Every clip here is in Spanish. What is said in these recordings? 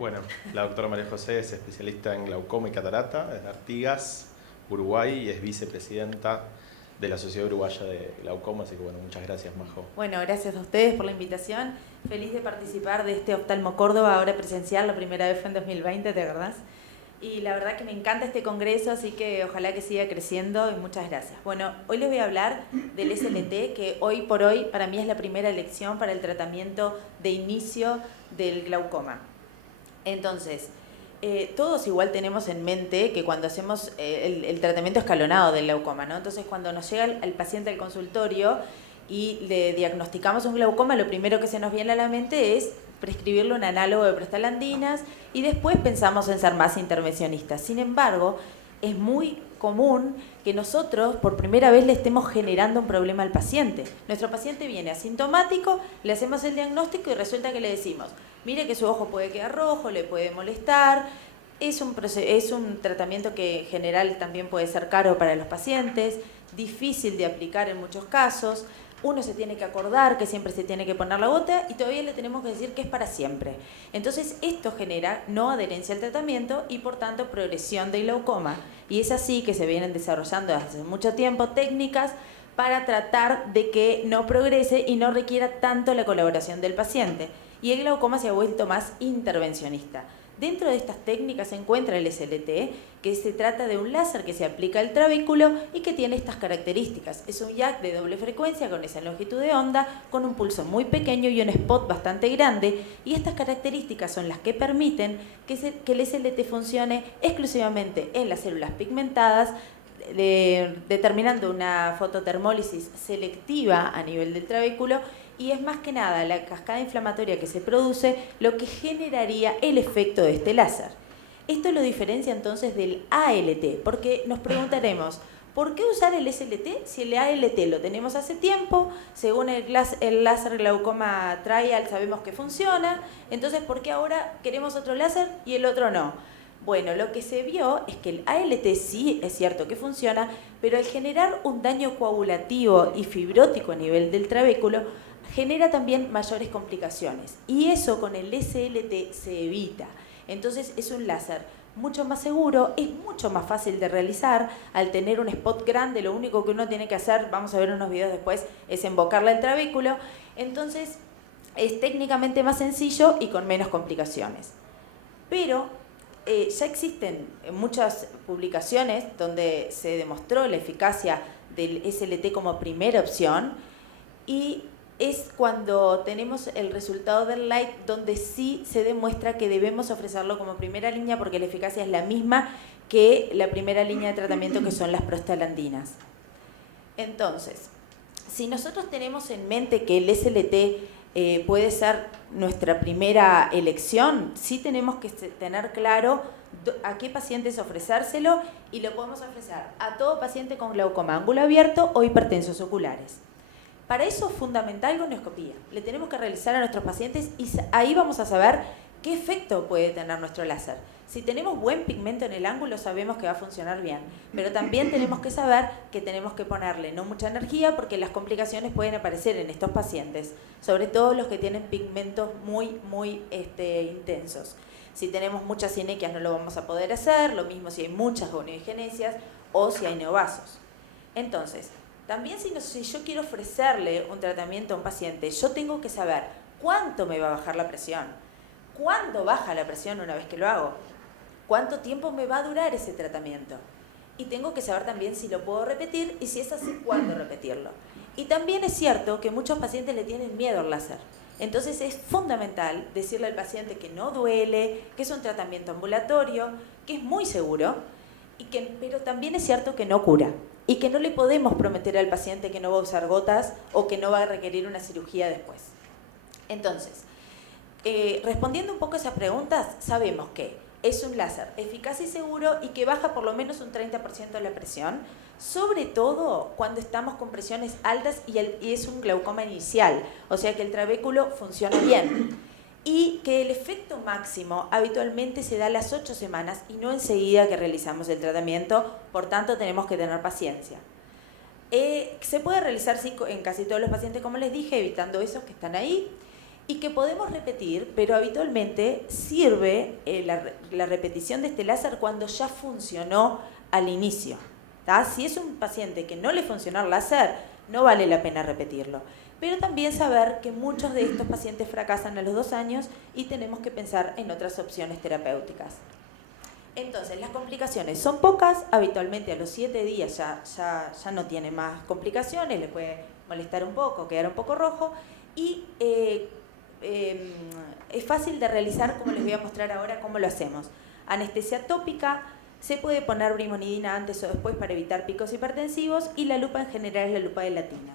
Bueno, la doctora María José es especialista en glaucoma y catarata, es de Artigas, Uruguay, y es vicepresidenta de la Sociedad Uruguaya de Glaucoma, así que bueno, muchas gracias, Majo. Bueno, gracias a ustedes por la invitación. Feliz de participar de este Oftalmo Córdoba, ahora presencial, la primera vez fue en 2020, ¿te acordás? Y la verdad que me encanta este congreso, así que ojalá que siga creciendo y muchas gracias. Bueno, hoy les voy a hablar del SLT, que hoy por hoy para mí es la primera elección para el tratamiento de inicio del glaucoma. Entonces, todos igual tenemos en mente que cuando hacemos el tratamiento escalonado del glaucoma, ¿no? Entonces, cuando nos llega el paciente al consultorio y le diagnosticamos un glaucoma, lo primero que se nos viene a la mente es prescribirle un análogo de prostaglandinas y después pensamos en ser más intervencionistas. Sin embargo, es muy común que nosotros por primera vez le estemos generando un problema al paciente. Nuestro paciente viene asintomático, le hacemos el diagnóstico y resulta que le decimos, mire que su ojo puede quedar rojo, le puede molestar, es un tratamiento que en general también puede ser caro para los pacientes, difícil de aplicar en muchos casos, uno se tiene que acordar que siempre se tiene que poner la gota y todavía le tenemos que decir que es para siempre. Entonces esto genera no adherencia al tratamiento y por tanto progresión de glaucoma. Y es así que se vienen desarrollando desde hace mucho tiempo técnicas para tratar de que no progrese y no requiera tanto la colaboración del paciente. Y el glaucoma se ha vuelto más intervencionista. Dentro de estas técnicas se encuentra el SLT, que se trata de un láser que se aplica al trabéculo y que tiene estas características. Es un jack de doble frecuencia con esa longitud de onda, con un pulso muy pequeño y un spot bastante grande, y estas características son las que permiten que el SLT funcione exclusivamente en las células pigmentadas, determinando una fototermólisis selectiva a nivel del trabéculo, y es más que nada la cascada inflamatoria que se produce lo que generaría el efecto de este láser. Esto lo diferencia entonces del ALT, porque nos preguntaremos, ¿por qué usar el SLT si el ALT lo tenemos hace tiempo? Según el láser glaucoma trial sabemos que funciona, entonces ¿por qué ahora queremos otro láser y el otro no? Bueno, lo que se vio es que el ALT sí es cierto que funciona, pero al generar un daño coagulativo y fibrótico a nivel del trabéculo, genera también mayores complicaciones. Y eso con el SLT se evita. Entonces es un láser mucho más seguro, es mucho más fácil de realizar. Al tener un spot grande, lo único que uno tiene que hacer, vamos a ver unos videos después, es embocarle el trabéculo. Entonces es técnicamente más sencillo y con menos complicaciones. Pero ya existen muchas publicaciones donde se demostró la eficacia del SLT como primera opción, y es cuando tenemos el resultado del LIGHT donde sí se demuestra que debemos ofrecerlo como primera línea porque la eficacia es la misma que la primera línea de tratamiento, que son las prostaglandinas. Entonces, si nosotros tenemos en mente que el SLT puede ser nuestra primera elección, sí tenemos que tener claro a qué pacientes ofrecérselo, y lo podemos ofrecer a todo paciente con glaucoma ángulo abierto o hipertensos oculares. Para eso es fundamental gonioscopía. Le tenemos que realizar a nuestros pacientes y ahí vamos a saber qué efecto puede tener nuestro láser. Si tenemos buen pigmento en el ángulo, sabemos que va a funcionar bien, pero también tenemos que saber que tenemos que ponerle no mucha energía porque las complicaciones pueden aparecer en estos pacientes, sobre todo los que tienen pigmentos muy intensos. Si tenemos muchas cinequias no lo vamos a poder hacer, lo mismo si hay muchas goniogenesias o si hay neovasos. Entonces, también si yo quiero ofrecerle un tratamiento a un paciente, yo tengo que saber cuánto me va a bajar la presión, cuándo baja la presión una vez que lo hago, cuánto tiempo me va a durar ese tratamiento. Y tengo que saber también si lo puedo repetir y si es así, cuándo repetirlo. Y también es cierto que muchos pacientes le tienen miedo al láser. Entonces es fundamental decirle al paciente que no duele, que es un tratamiento ambulatorio, que es muy seguro, pero también es cierto que no cura. Y que no le podemos prometer al paciente que no va a usar gotas o que no va a requerir una cirugía después. Entonces, respondiendo un poco a esas preguntas, sabemos que es un láser eficaz y seguro y que baja por lo menos un 30% la presión, sobre todo cuando estamos con presiones altas y es un glaucoma inicial, o sea que el trabéculo funciona bien. Y que el efecto máximo habitualmente se da a las 8 semanas y no enseguida que realizamos el tratamiento, por tanto tenemos que tener paciencia. Se puede realizar en casi todos los pacientes, como les dije, evitando esos que están ahí, y que podemos repetir, pero habitualmente sirve la repetición de este láser cuando ya funcionó al inicio. ¿Tá? Si es un paciente que no le funcionó el láser, no vale la pena repetirlo. Pero también saber que muchos de estos pacientes fracasan a los 2 años y tenemos que pensar en otras opciones terapéuticas. Entonces, las complicaciones son pocas, habitualmente a los 7 días ya no tiene más complicaciones, le puede molestar un poco, quedar un poco rojo, y es fácil de realizar, como les voy a mostrar ahora cómo lo hacemos. Anestesia tópica, se puede poner brimonidina antes o después para evitar picos hipertensivos, y la lupa en general es la lupa de Latina.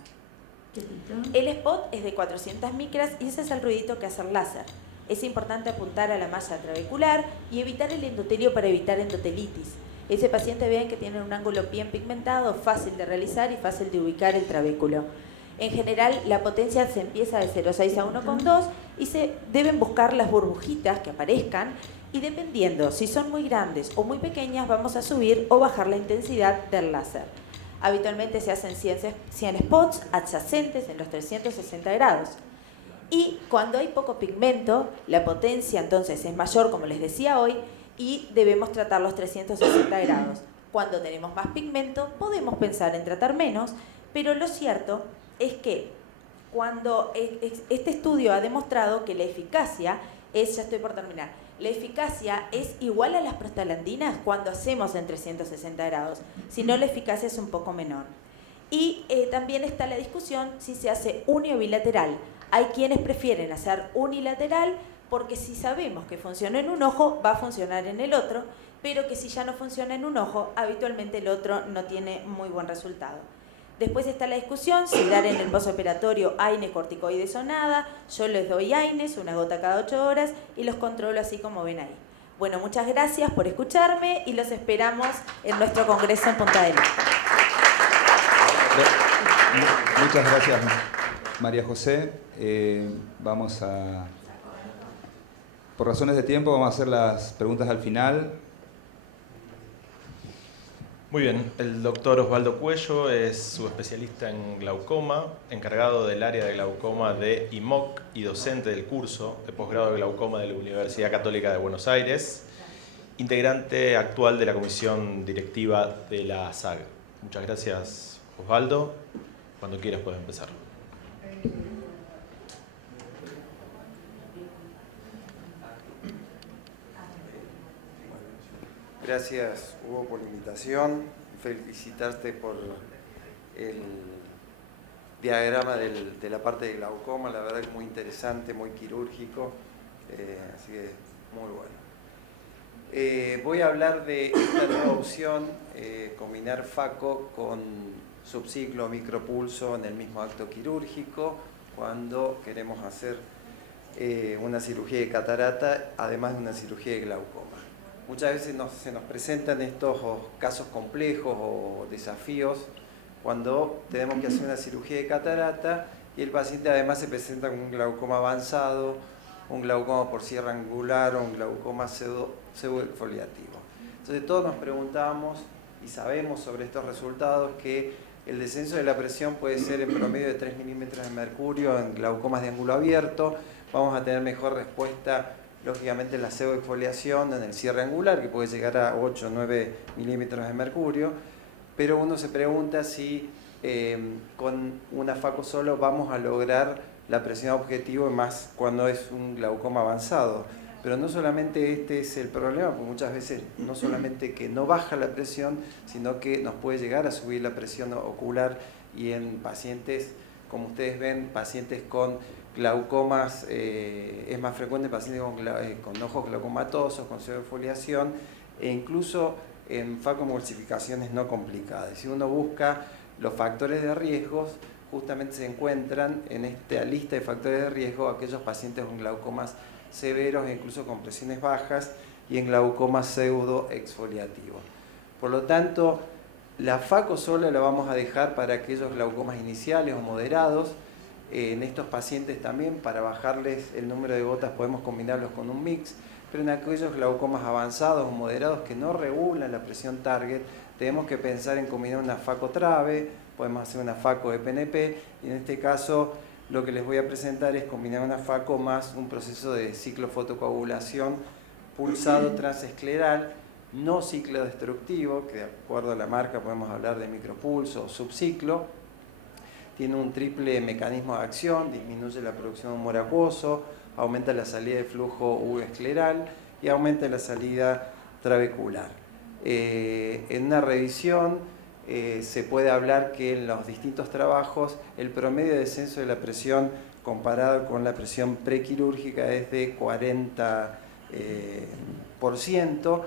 El spot es de 400 micras y ese es el ruidito que hace el láser. Es importante apuntar a la malla trabecular y evitar el endotelio para evitar endotelitis. Ese paciente vean que tiene un ángulo bien pigmentado, fácil de realizar y fácil de ubicar el trabéculo. En general, la potencia se empieza de 0,6 a 1,2 y se deben buscar las burbujitas que aparezcan, y dependiendo si son muy grandes o muy pequeñas, vamos a subir o bajar la intensidad del láser. Habitualmente se hacen 100 spots adyacentes en los 360 grados. Y cuando hay poco pigmento, la potencia entonces es mayor, como les decía hoy, y debemos tratar los 360 grados. Cuando tenemos más pigmento, podemos pensar en tratar menos, pero lo cierto es que cuando este estudio ha demostrado que la eficacia es, ya estoy por terminar, la eficacia es igual a las prostaglandinas cuando hacemos en 360 grados, si no la eficacia es un poco menor. Y también está la discusión si se hace uni o bilateral. Hay quienes prefieren hacer unilateral porque si sabemos que funciona en un ojo, va a funcionar en el otro, pero que si ya no funciona en un ojo, habitualmente el otro no tiene muy buen resultado. Después está la discusión si dar en el posoperatorio AINE, corticoides o nada. Yo les doy AINES, una gota cada 8 horas, y los controlo así como ven ahí. Bueno, muchas gracias por escucharme y los esperamos en nuestro congreso en Punta del Este. Muchas gracias, María José. Por razones de tiempo, vamos a hacer las preguntas al final. Muy bien, el doctor Osvaldo Cuello es subespecialista en glaucoma, encargado del área de glaucoma de IMOC y docente del curso de posgrado de glaucoma de la Universidad Católica de Buenos Aires, integrante actual de la comisión directiva de la SAG. Muchas gracias, Osvaldo. Cuando quieras puedes empezar. Gracias, Hugo, por la invitación. Felicitarte por el diagrama de la parte de glaucoma. La verdad que muy interesante, muy quirúrgico. Así que muy bueno. Voy a hablar de esta nueva opción, combinar FACO con subciclo micropulso en el mismo acto quirúrgico cuando queremos hacer una cirugía de catarata, además de una cirugía de glaucoma. Muchas veces se nos presentan estos casos complejos o desafíos cuando tenemos que hacer una cirugía de catarata y el paciente además se presenta con un glaucoma avanzado, un glaucoma por cierre angular o un glaucoma pseudoexfoliativo. Entonces todos nos preguntamos y sabemos sobre estos resultados que el descenso de la presión puede ser en promedio de 3 milímetros de mercurio en glaucomas de ángulo abierto. Vamos a tener mejor respuesta lógicamente en la pseudoexfoliación, en el cierre angular, que puede llegar a 8 o 9 milímetros de mercurio, pero uno se pregunta si con una FACO solo vamos a lograr la presión objetivo, más cuando es un glaucoma avanzado. Pero no solamente este es el problema, porque muchas veces no solamente que no baja la presión, sino que nos puede llegar a subir la presión ocular, y en pacientes, como ustedes ven, pacientes con glaucomas, es más frecuente en pacientes con ojos glaucomatosos, con pseudoexfoliación, e incluso en facoemulsificaciones no complicadas. Si uno busca los factores de riesgo, justamente se encuentran en esta lista de factores de riesgo aquellos pacientes con glaucomas severos e incluso con presiones bajas y en glaucoma pseudoexfoliativo. Por lo tanto, la FACO sola la vamos a dejar para aquellos glaucomas iniciales o moderados. En estos pacientes también, para bajarles el número de gotas, podemos combinarlos con un mix, pero en aquellos glaucomas avanzados o moderados que no regulan la presión target, tenemos que pensar en combinar una FACO trave, podemos hacer una FACO de PNP, y en este caso lo que les voy a presentar es combinar una FACO más un proceso de ciclofotocoagulación pulsado transescleral, no ciclo destructivo, que de acuerdo a la marca podemos hablar de micropulso o subciclo. Tiene un triple mecanismo de acción, disminuye la producción de humor acuoso, aumenta la salida de flujo uroescleral y aumenta la salida trabecular. En una revisión se puede hablar que en los distintos trabajos el promedio de descenso de la presión comparado con la presión prequirúrgica es de 40%,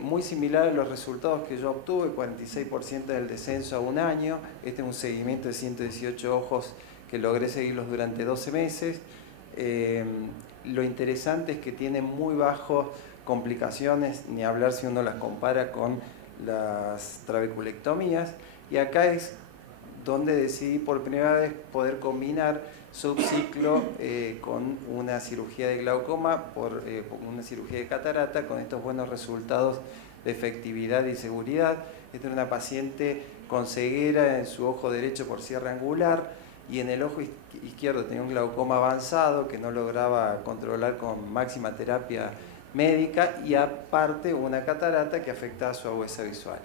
muy similar a los resultados que yo obtuve, 46% del descenso a un año. Este es un seguimiento de 118 ojos que logré seguirlos durante 12 meses. Lo interesante es que tienen muy bajas complicaciones, ni hablar si uno las compara con las trabeculectomías, y acá es donde decidí por primera vez poder combinar subciclo con una cirugía de glaucoma por una cirugía de catarata con estos buenos resultados de efectividad y seguridad. Esta era una paciente con ceguera en su ojo derecho por cierre angular y en el ojo izquierdo tenía un glaucoma avanzado que no lograba controlar con máxima terapia médica y aparte una catarata que afectaba su agudeza visual.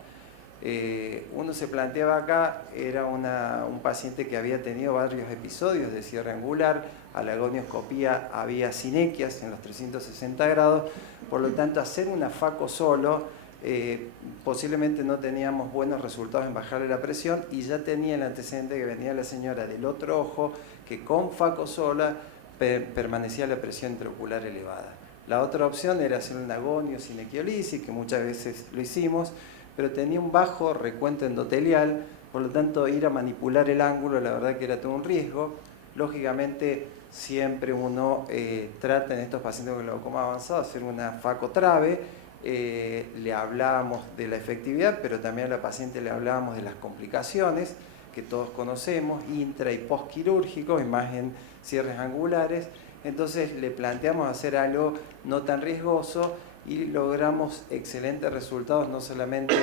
Uno se planteaba acá, era un paciente que había tenido varios episodios de cierre angular, a la gonioscopía había sinequias en los 360 grados, por lo tanto hacer una FACO solo posiblemente no teníamos buenos resultados en bajarle la presión, y ya tenía el antecedente que venía la señora del otro ojo que con FACO sola permanecía la presión intraocular elevada. La otra opción era hacer una gonio-sinequiolisis, que muchas veces lo hicimos, pero tenía un bajo recuento endotelial, por lo tanto ir a manipular el ángulo la verdad que era todo un riesgo. Lógicamente siempre uno trata en estos pacientes con glaucoma avanzado hacer una FACO-TRABE, le hablábamos de la efectividad, pero también a la paciente le hablábamos de las complicaciones que todos conocemos, intra y postquirúrgicos, y más en cierres angulares. Entonces le planteamos hacer algo no tan riesgoso y logramos excelentes resultados, no solamente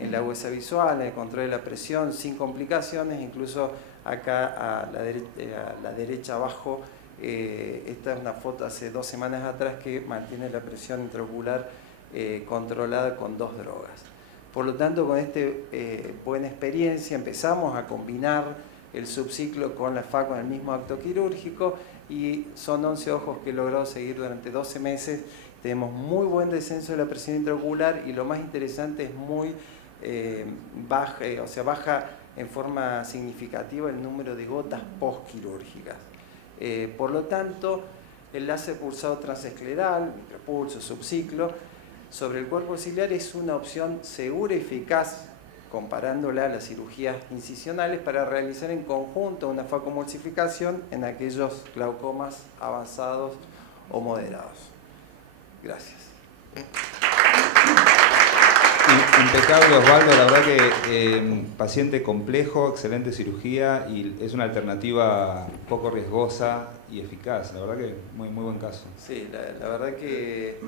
en la agudeza visual, en el control de la presión, sin complicaciones. Incluso acá a la derecha abajo, esta es una foto hace 2 semanas atrás que mantiene la presión intraocular controlada con 2 drogas. Por lo tanto, con esta buena experiencia empezamos a combinar el subciclo con la FACO en el mismo acto quirúrgico, y son 11 ojos que he logrado seguir durante 12 meses. Tenemos muy buen descenso de la presión intraocular y lo más interesante es muy baja en forma significativa el número de gotas postquirúrgicas. Por lo tanto, el láser pulsado transescleral, micropulso, subciclo, sobre el cuerpo ciliar es una opción segura y eficaz comparándola a las cirugías incisionales para realizar en conjunto una facomulsificación en aquellos glaucomas avanzados o moderados. Gracias. Impecable, Osvaldo. La verdad que paciente complejo, excelente cirugía, y es una alternativa poco riesgosa y eficaz. La verdad que muy buen caso. Sí, la verdad que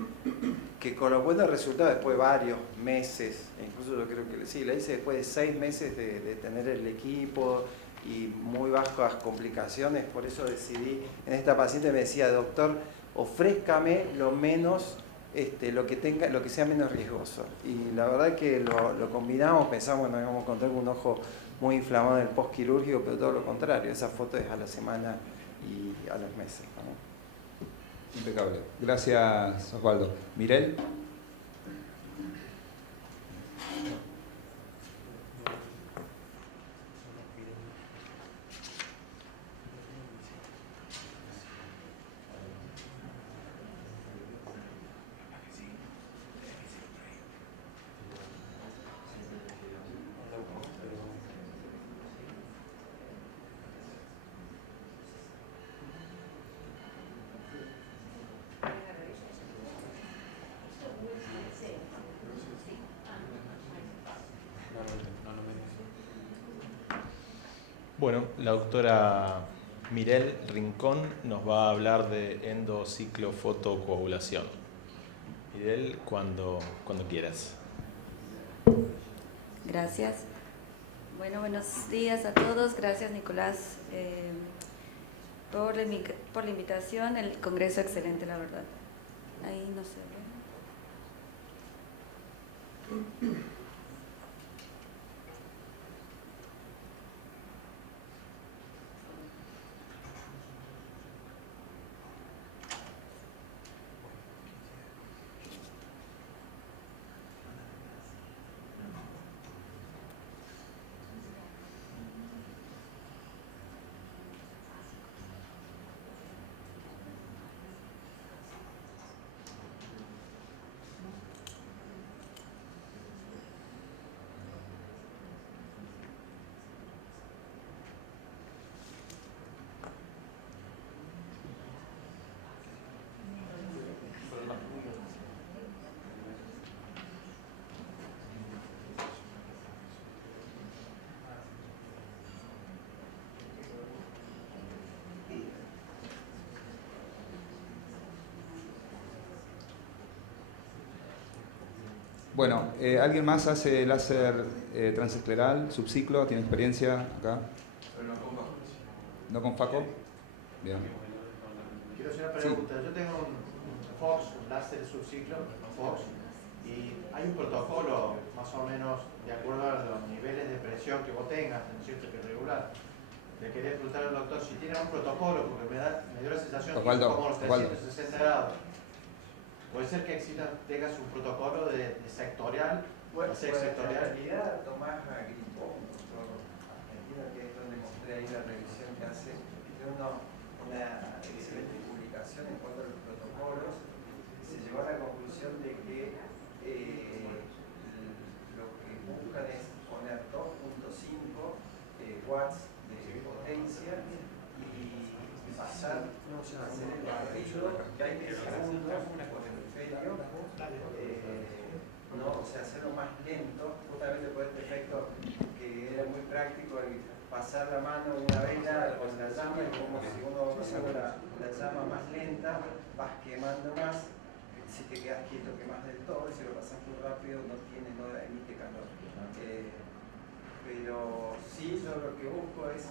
con los buenos resultados después de varios meses, incluso yo creo que sí, la hice después de 6 meses de tener el equipo y muy bajas complicaciones. Por eso decidí, en esta paciente me decía, doctor, ofrézcame lo menos, lo que sea menos riesgoso. Y la verdad que lo combinamos, pensamos que nos íbamos a encontrar con un ojo muy inflamado en el postquirúrgico, pero todo lo contrario. Esa foto es a la semana y a los meses, ¿no? Impecable. Gracias, Osvaldo. Mirel. Bueno, la doctora Mirel Rincón nos va a hablar de endociclofotocoagulación. Mirel, cuando quieras. Gracias. Bueno, buenos días a todos. Gracias, Nicolás, por la invitación. El congreso excelente, la verdad. Ahí no se ve. Bueno, ¿alguien más hace láser transescleral, subciclo? ¿Tiene experiencia acá? ¿No con Faco? Bien. Quiero hacer una pregunta. Sí. Yo tengo un Fox, un láser subciclo, Fox, y hay un protocolo más o menos de acuerdo a los niveles de presión que vos tengas, ¿no es cierto?, que regular. Le quería preguntar al doctor si tiene un protocolo, porque me dio la sensación que es como los 360 grados. ¿Puede ser que tengas un protocolo de sectorial? Bueno, sectorial. En realidad Tomás Agrippo, un doctor argentino, que es donde mostré ahí la revisión que hace, tiene una excelente publicación en cuanto a los protocolos. Se llegó a la conclusión de que lo que buscan es poner 2.5 watts de potencia y pasar a hacer el barrido que hay que segundos por el hemisferio, o sea, hacerlo más lento, justamente por este efecto que era muy práctico, el pasar la mano en una vela con la llama, es como si uno pasara la llama más lenta, vas quemando más. Si te quedas quieto quemas del todo, y si lo pasas muy rápido no emite calor. Pero sí, yo lo que busco es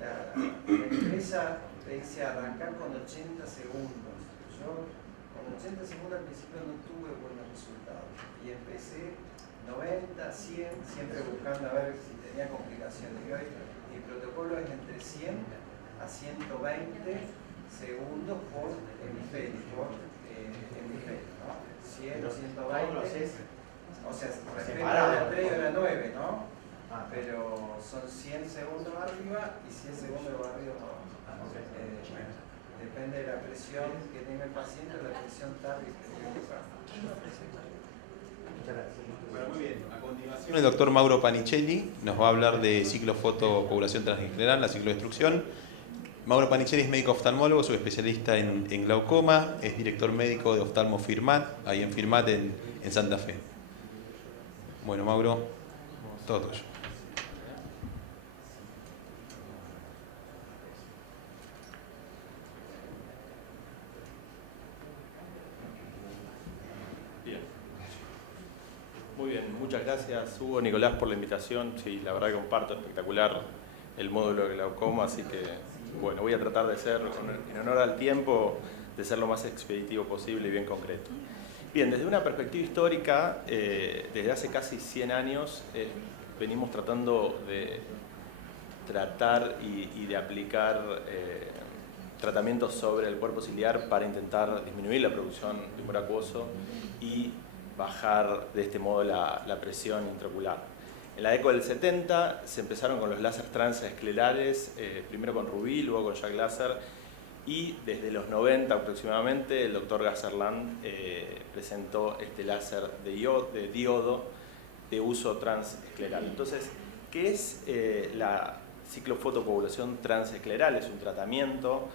la empresa dice arrancar con 80 segundos. Yo con 80 segundos al principio no tuve buenos resultados y empecé 90, 100, siempre buscando a ver si tenía complicaciones. Y hoy mi protocolo es entre 100 a 120 segundos por hemisferio, ¿no? 100, 120, o sea, respecto al predio era 9, ¿no? Pero son 100 segundos arriba y 100 segundos arriba abajo. Depende de la presión que tenga el paciente, la presión target que tenga el paciente. Bueno, muy bien. A continuación, el doctor Mauro Panichelli nos va a hablar de ciclofotocoagulación transescleral, la ciclodestrucción. Mauro Panichelli es médico oftalmólogo, subespecialista en glaucoma, es director médico de Oftalmo Firmat, ahí en Firmat en Santa Fe. Bueno, Mauro, todo tuyo. Bien. Muy bien, muchas gracias Hugo, Nicolás, por la invitación. Sí, la verdad que comparto espectacular el módulo de glaucoma, así que bueno, voy a tratar de ser, en honor al tiempo, de ser lo más expeditivo posible y bien concreto. Bien, desde una perspectiva histórica, desde hace casi 100 años venimos tratando de tratar y de aplicar tratamientos sobre el cuerpo ciliar para intentar disminuir la producción de humor acuoso y bajar de este modo la presión intraocular. En la década del 70 se empezaron con los láseres transesclerales, primero con Rubí, luego con Jack Laser, y desde los 90 aproximadamente el doctor Gasserland presentó este láser de diodo de uso transescleral. Entonces, ¿qué es la ciclofotocoagulación transescleral? Es un tratamiento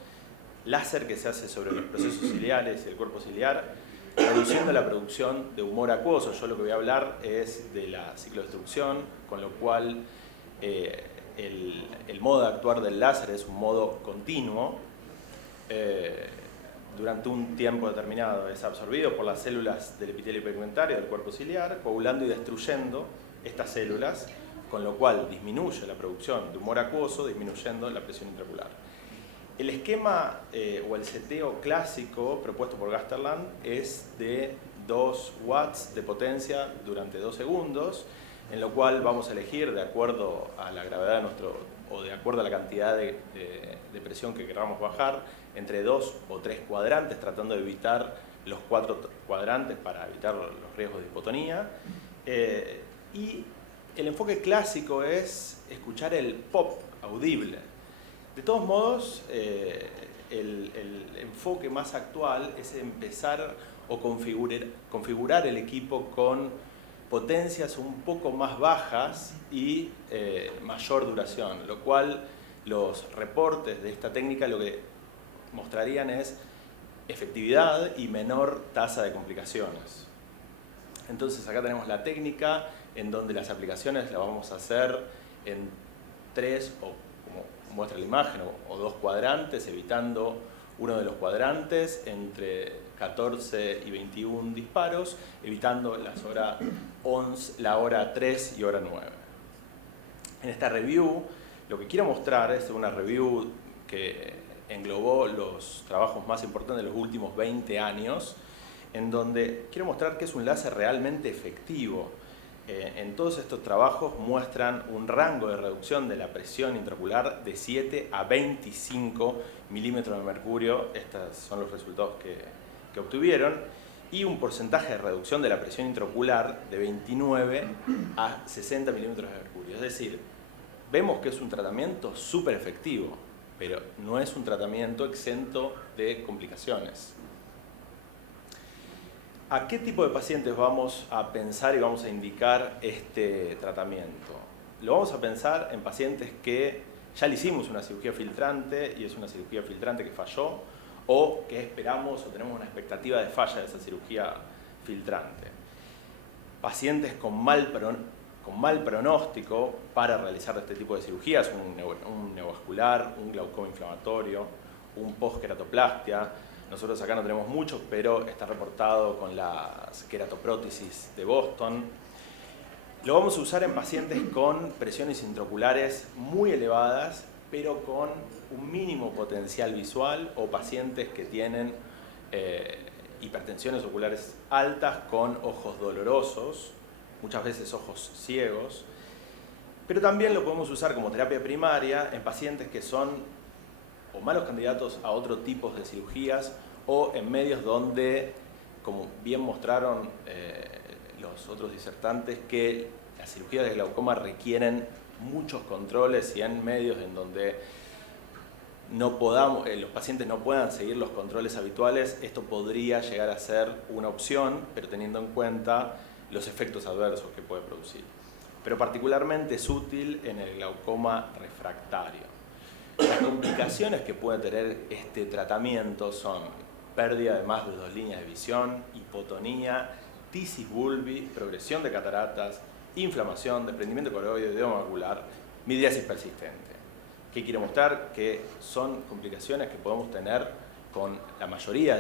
láser que se hace sobre los procesos ciliares y el cuerpo ciliar, reduciendo la producción de humor acuoso. Yo lo que voy a hablar es de la ciclodestrucción, con lo cual el modo de actuar del láser es un modo continuo. Durante un tiempo determinado es absorbido por las células del epitelio pigmentario del cuerpo ciliar, coagulando y destruyendo estas células con lo cual disminuye la producción de humor acuoso, disminuyendo la presión intraocular. El esquema o el seteo clásico propuesto por Gasterland es de 2 watts de potencia durante 2 segundos, en lo cual vamos a elegir de acuerdo a la gravedad de o de acuerdo a la cantidad de presión que queramos bajar, entre 2 o 3 cuadrantes, tratando de evitar los 4 cuadrantes para evitar los riesgos de hipotonía. Y el enfoque clásico es escuchar el pop audible. De todos modos, el enfoque más actual es empezar o configurar el equipo con potencias un poco más bajas y mayor duración, lo cual los reportes de esta técnica lo que mostrarían es efectividad y menor tasa de complicaciones. Entonces acá tenemos la técnica en donde las aplicaciones las vamos a hacer en 3 o como muestra la imagen o 2 cuadrantes, evitando uno de los cuadrantes entre 14 y 21 disparos, evitando la hora 3 y hora 9. En esta review, lo que quiero mostrar es una review que englobó los trabajos más importantes de los últimos 20 años, en donde quiero mostrar que es un láser realmente efectivo. En todos estos trabajos muestran un rango de reducción de la presión intraocular de 7 a 25 milímetros de mercurio. Estos son los resultados que obtuvieron. Y un porcentaje de reducción de la presión intraocular de 29 a 60 milímetros de mercurio. Es decir, vemos que es un tratamiento súper efectivo, pero no es un tratamiento exento de complicaciones. ¿A qué tipo de pacientes vamos a pensar y vamos a indicar este tratamiento? Lo vamos a pensar en pacientes que ya le hicimos una cirugía filtrante y es una cirugía filtrante que falló, o que esperamos o tenemos una expectativa de falla de esa cirugía filtrante. Pacientes con mal pronóstico para realizar este tipo de cirugías, un neovascular, un glaucoma inflamatorio, un post-queratoplastia. Nosotros acá no tenemos muchos, pero está reportado con las queratoprótesis de Boston. Lo vamos a usar en pacientes con presiones intraoculares muy elevadas, pero con un mínimo potencial visual, o pacientes que tienen hipertensiones oculares altas con ojos dolorosos, muchas veces ojos ciegos. Pero también lo podemos usar como terapia primaria en pacientes que son o malos candidatos a otro tipo de cirugías, o en medios donde, como bien mostraron los otros disertantes, que las cirugías de glaucoma requieren muchos controles, y en medios en donde los pacientes no puedan seguir los controles habituales, esto podría llegar a ser una opción, pero teniendo en cuenta los efectos adversos que puede producir. Pero particularmente es útil en el glaucoma refractario. Las complicaciones que puede tener este tratamiento son pérdida de más de 2 líneas de visión, hipotonía, tisis bulbi, progresión de cataratas, inflamación, desprendimiento coroideo, edema macular, midriasis persistente. ¿Qué quiero mostrar? Que son complicaciones que podemos tener con la mayoría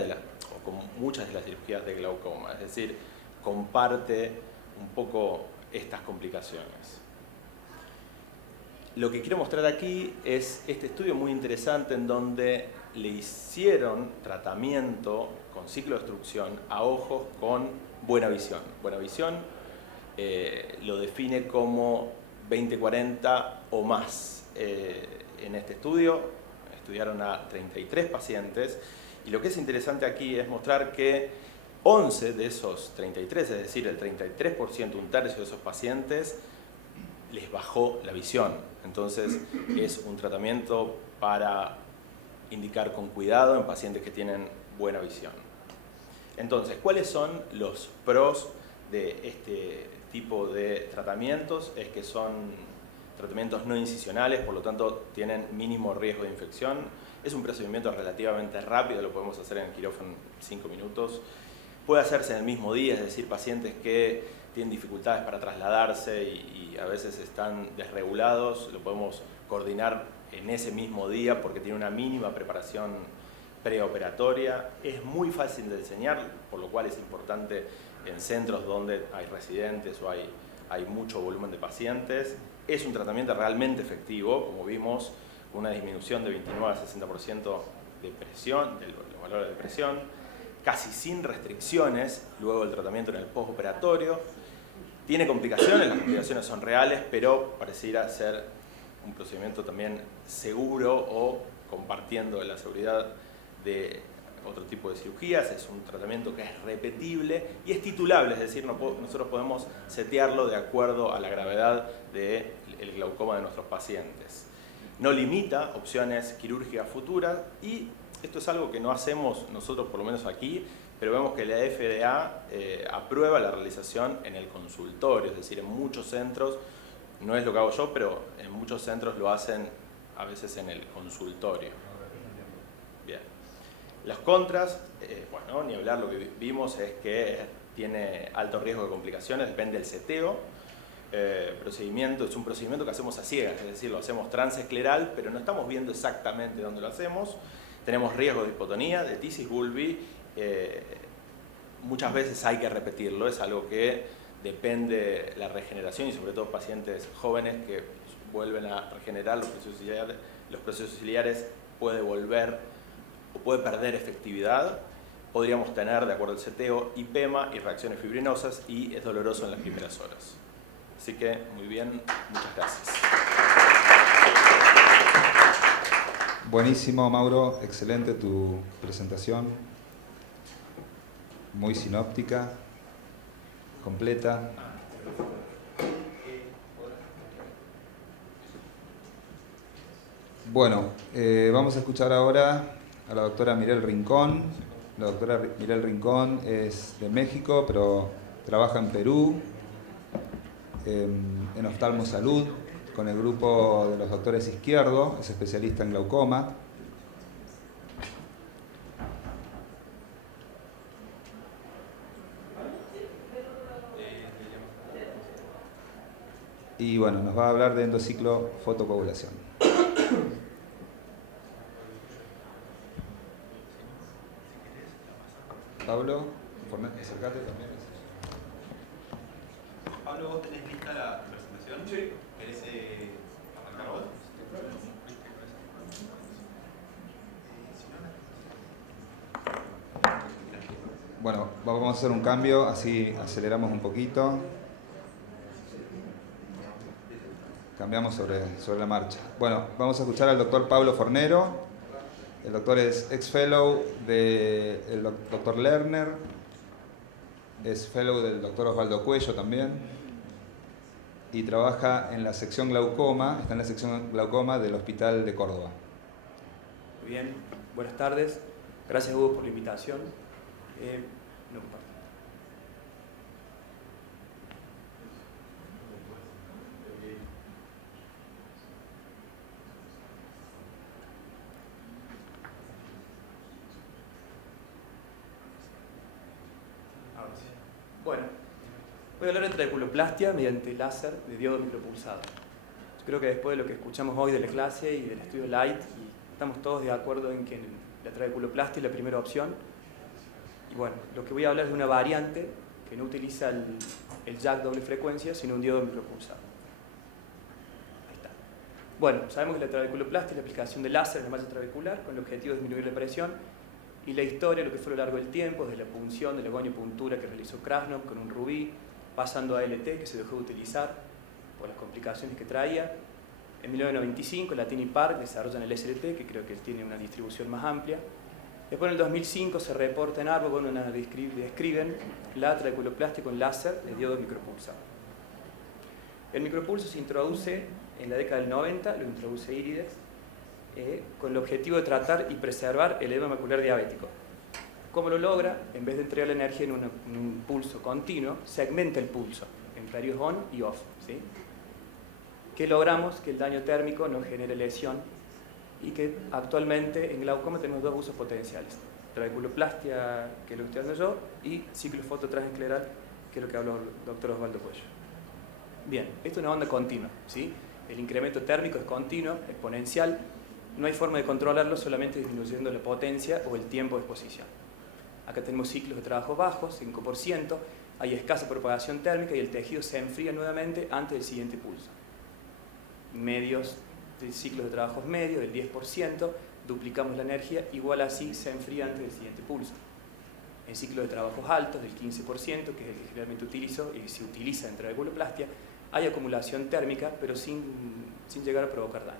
o con muchas de las cirugías de glaucoma, es decir, comparte un poco estas complicaciones. Lo que quiero mostrar aquí es este estudio muy interesante en donde le hicieron tratamiento con ciclodestrucción a ojos con buena visión. Buena visión lo define como 20/40 o más. En este estudio estudiaron a 33 pacientes, y lo que es interesante aquí es mostrar que 11 de esos 33, es decir, el 33%, un tercio de esos pacientes, les bajó la visión. Entonces es un tratamiento para indicar con cuidado en pacientes que tienen buena visión. Entonces, ¿cuáles son los pros de este tipo de tratamientos? Es que son tratamientos no incisionales, por lo tanto tienen mínimo riesgo de infección. Es un procedimiento relativamente rápido, lo podemos hacer en el quirófano en 5 minutos. Puede hacerse en el mismo día, es decir, pacientes que tienen dificultades para trasladarse y a veces están desregulados, lo podemos coordinar en ese mismo día porque tiene una mínima preparación preoperatoria. Es muy fácil de enseñar, por lo cual es importante en centros donde hay residentes o hay hay mucho volumen de pacientes. Es un tratamiento realmente efectivo, como vimos, una disminución de 29 a 60% de presión, del valor de presión, casi sin restricciones luego del tratamiento en el postoperatorio. Tiene complicaciones, las complicaciones son reales, pero pareciera ser un procedimiento también seguro o compartiendo la seguridad de otro tipo de cirugías. Es un tratamiento que es repetible y es titulable, es decir, nosotros podemos setearlo de acuerdo a la gravedad del glaucoma de nuestros pacientes. No limita opciones quirúrgicas futuras y esto es algo que no hacemos nosotros, por lo menos aquí, pero vemos que la FDA aprueba la realización en el consultorio, es decir, en muchos centros, no es lo que hago yo, pero en muchos centros lo hacen a veces en el consultorio. Bien. Las contras, bueno, ni hablar, lo que vimos es que tiene alto riesgo de complicaciones, depende del seteo. Procedimiento, es un procedimiento que hacemos a ciegas, es decir, lo hacemos transescleral, pero no estamos viendo exactamente dónde lo hacemos. Tenemos riesgo de hipotonía, de tisis bulbi, muchas veces hay que repetirlo, es algo que depende de la regeneración y sobre todo pacientes jóvenes que vuelven a regenerar los procesos ciliares puede volver o puede perder efectividad. Podríamos tener, de acuerdo al seteo, IPEMA y reacciones fibrinosas y es doloroso en las primeras horas. Así que, muy bien, muchas gracias. Buenísimo, Mauro, excelente tu presentación, muy sinóptica, completa. Bueno, vamos a escuchar ahora a la doctora Mirel Rincón. La doctora Mirel Rincón es de México, pero trabaja en Perú, en Oftalmo Salud, con el grupo de los doctores Izquierdo, es especialista en glaucoma. Y bueno, nos va a hablar de endociclo fotocoagulación. Pablo, acércate también. Pablo, ¿vos tenés lista la presentación? Sí. ¿Querés arrancar vos? Bueno, vamos a hacer un cambio, así aceleramos un poquito. Cambiamos sobre la marcha. Bueno, vamos a escuchar al doctor Pablo Fornero. El doctor es ex-fellow del doctor Lerner. Es fellow del doctor Osvaldo Cuello también. Y trabaja en la sección glaucoma, está en la sección glaucoma del Hospital de Córdoba. Muy bien, buenas tardes. Gracias, Hugo, por la invitación. No comparto. Ahora sí. Bueno, voy a hablar de trabeculoplastia mediante láser de diodo micropulsado. Yo creo que después de lo que escuchamos hoy de la clase y del estudio LIGHT, estamos todos de acuerdo en que la trabeculoplastia es la primera opción. Y bueno, lo que voy a hablar es de una variante que no utiliza el jack doble frecuencia, sino un diodo micropulsado. Ahí está. Bueno, sabemos que la trabeculoplastia es la aplicación de láser en la malla trabecular con el objetivo de disminuir la presión y la historia, lo que fue a lo largo del tiempo, desde la punción de la goniopuntura que realizó Krasnov con un rubí, pasando a LT, que se dejó de utilizar por las complicaciones que traía. En 1995, Latini y Park desarrollan el SLT, que creo que tiene una distribución más amplia. Después, en el 2005, se reporta en Arbor, describen la trabeculoplastia con láser de diodo micropulsado. El micropulso se introduce en la década del 90, lo introduce Irides, con el objetivo de tratar y preservar el edema macular diabético. ¿Cómo lo logra? En vez de entregar la energía en un pulso continuo, segmenta el pulso en radios on y off. ¿Sí? ¿Qué logramos? Que el daño térmico no genere lesión y que actualmente en glaucoma tenemos dos usos potenciales. Trabeculoplastia, que es lo que estoy hablando yo, y ciclofoto transescleral, que es lo que habló el doctor Osvaldo Cuello. Bien, esto es una onda continua, ¿sí? El incremento térmico es continuo, exponencial, no hay forma de controlarlo solamente disminuyendo la potencia o el tiempo de exposición. Acá tenemos ciclos de trabajo bajos, 5%, hay escasa propagación térmica y el tejido se enfría nuevamente antes del siguiente pulso. Medios de ciclos de trabajos medios del 10%, duplicamos la energía, igual así se enfría antes del siguiente pulso. En ciclos de trabajos altos del 15%, que es el que generalmente utilizo y se utiliza en trabeculoplastia, hay acumulación térmica, pero sin llegar a provocar daño.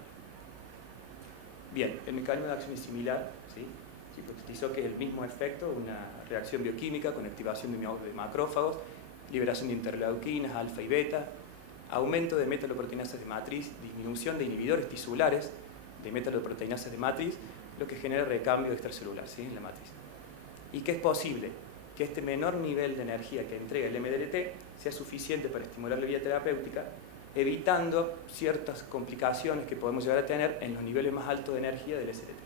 Bien, el mecanismo de acción es similar, ¿sí? Se hipotetizó que es el mismo efecto, una reacción bioquímica con activación de macrófagos, liberación de interleuquinas, alfa y beta, aumento de metaloproteinasas de matriz, disminución de inhibidores tisulares de metaloproteinasas de matriz, lo que genera recambio extracelular, ¿sí?, en la matriz. Y que es posible que este menor nivel de energía que entrega el MDLT sea suficiente para estimular la vía terapéutica, evitando ciertas complicaciones que podemos llegar a tener en los niveles más altos de energía del SLT.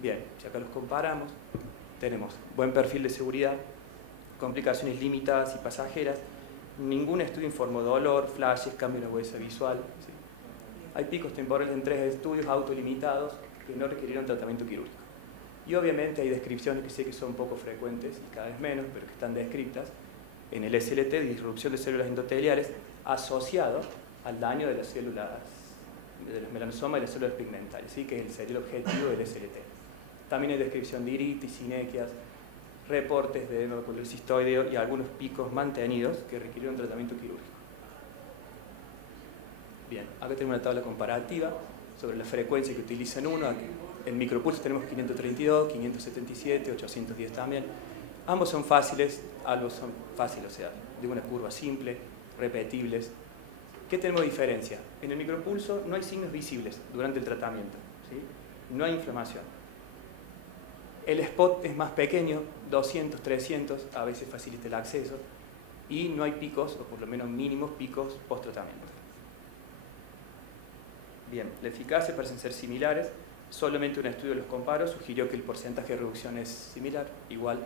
Bien, si acá los comparamos, tenemos buen perfil de seguridad, complicaciones limitadas y pasajeras, ningún estudio informó dolor, flashes, cambio en la agudeza visual. ¿Sí? Hay picos temporales en 3 estudios autolimitados que no requirieron tratamiento quirúrgico. Y obviamente hay descripciones que sé que son poco frecuentes y cada vez menos, pero que están descritas en el SLT, disrupción de células endoteliales asociado al daño de las células, de los melanosomas y las células pigmentales, ¿sí?, que sería el objetivo del SLT. También hay descripción de iritis, sinequias, reportes de endocolor cistoideo y algunos picos mantenidos que requirieron tratamiento quirúrgico. Bien, acá tenemos una tabla comparativa sobre la frecuencia que utilizan uno. En micropulso tenemos 532, 577, 810 también. Ambos son fáciles, o sea, de una curva simple, repetibles. ¿Qué tenemos de diferencia? En el micropulso no hay signos visibles durante el tratamiento, ¿sí? No hay inflamación. El spot es más pequeño, 200, 300, a veces facilita el acceso, y no hay picos, o por lo menos mínimos picos post-tratamiento. Bien, la eficacia parecen ser similares, solamente un estudio de los comparos sugirió que el porcentaje de reducción es similar, igual,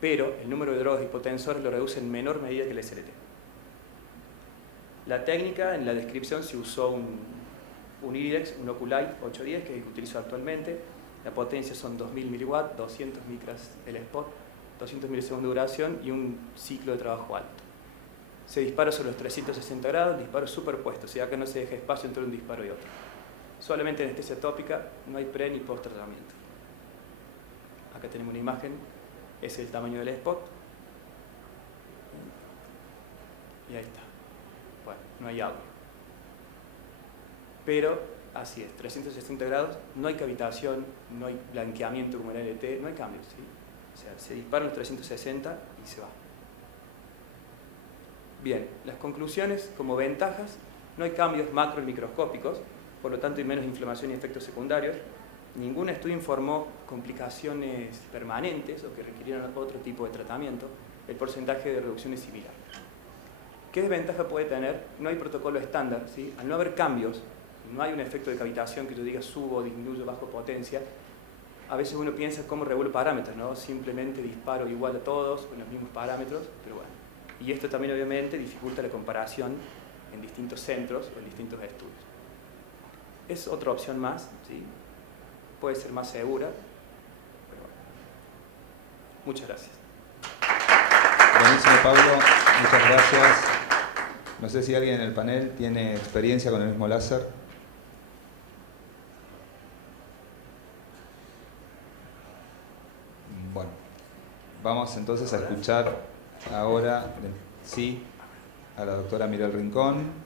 pero el número de drogas hipotensores lo reduce en menor medida que el SLT. La técnica, en la descripción se usó un IRIDEX, un Oculite 810, que es el que utilizo actualmente. La potencia son 2000 mW, 200 micras el spot, 200 milisegundos de duración y un ciclo de trabajo alto. Se dispara sobre los 360 grados, disparo superpuesto, o sea que no se deja espacio entre un disparo y otro. Solamente en anestesia tópica no hay pre ni post tratamiento. Acá tenemos una imagen, ese es el tamaño del spot. Y ahí está. Bueno, no hay agua. Pero así es, 360 grados, no hay cavitación, no hay blanqueamiento como en el LT, no hay cambios, ¿sí? O sea, se disparan los 360 y se va. Bien, las conclusiones como ventajas, no hay cambios macro y microscópicos, por lo tanto hay menos inflamación y efectos secundarios. Ningún estudio informó complicaciones permanentes o que requirieran otro tipo de tratamiento. El porcentaje de reducción es similar. ¿Qué desventaja puede tener? No hay protocolo estándar, ¿sí? Al no haber cambios, no hay un efecto de cavitación que yo diga subo, disminuyo, bajo potencia. A veces uno piensa cómo regulo parámetros, ¿no? Simplemente disparo igual a todos con los mismos parámetros, pero bueno. Y esto también obviamente dificulta la comparación en distintos centros o en distintos estudios. Es otra opción más, ¿sí? Puede ser más segura, pero bueno. Muchas gracias. Buenísimo, Pablo. Muchas gracias. No sé si alguien en el panel tiene experiencia con el mismo láser. Bueno, vamos entonces a escuchar ahora, sí, a la doctora Mirel Rincón,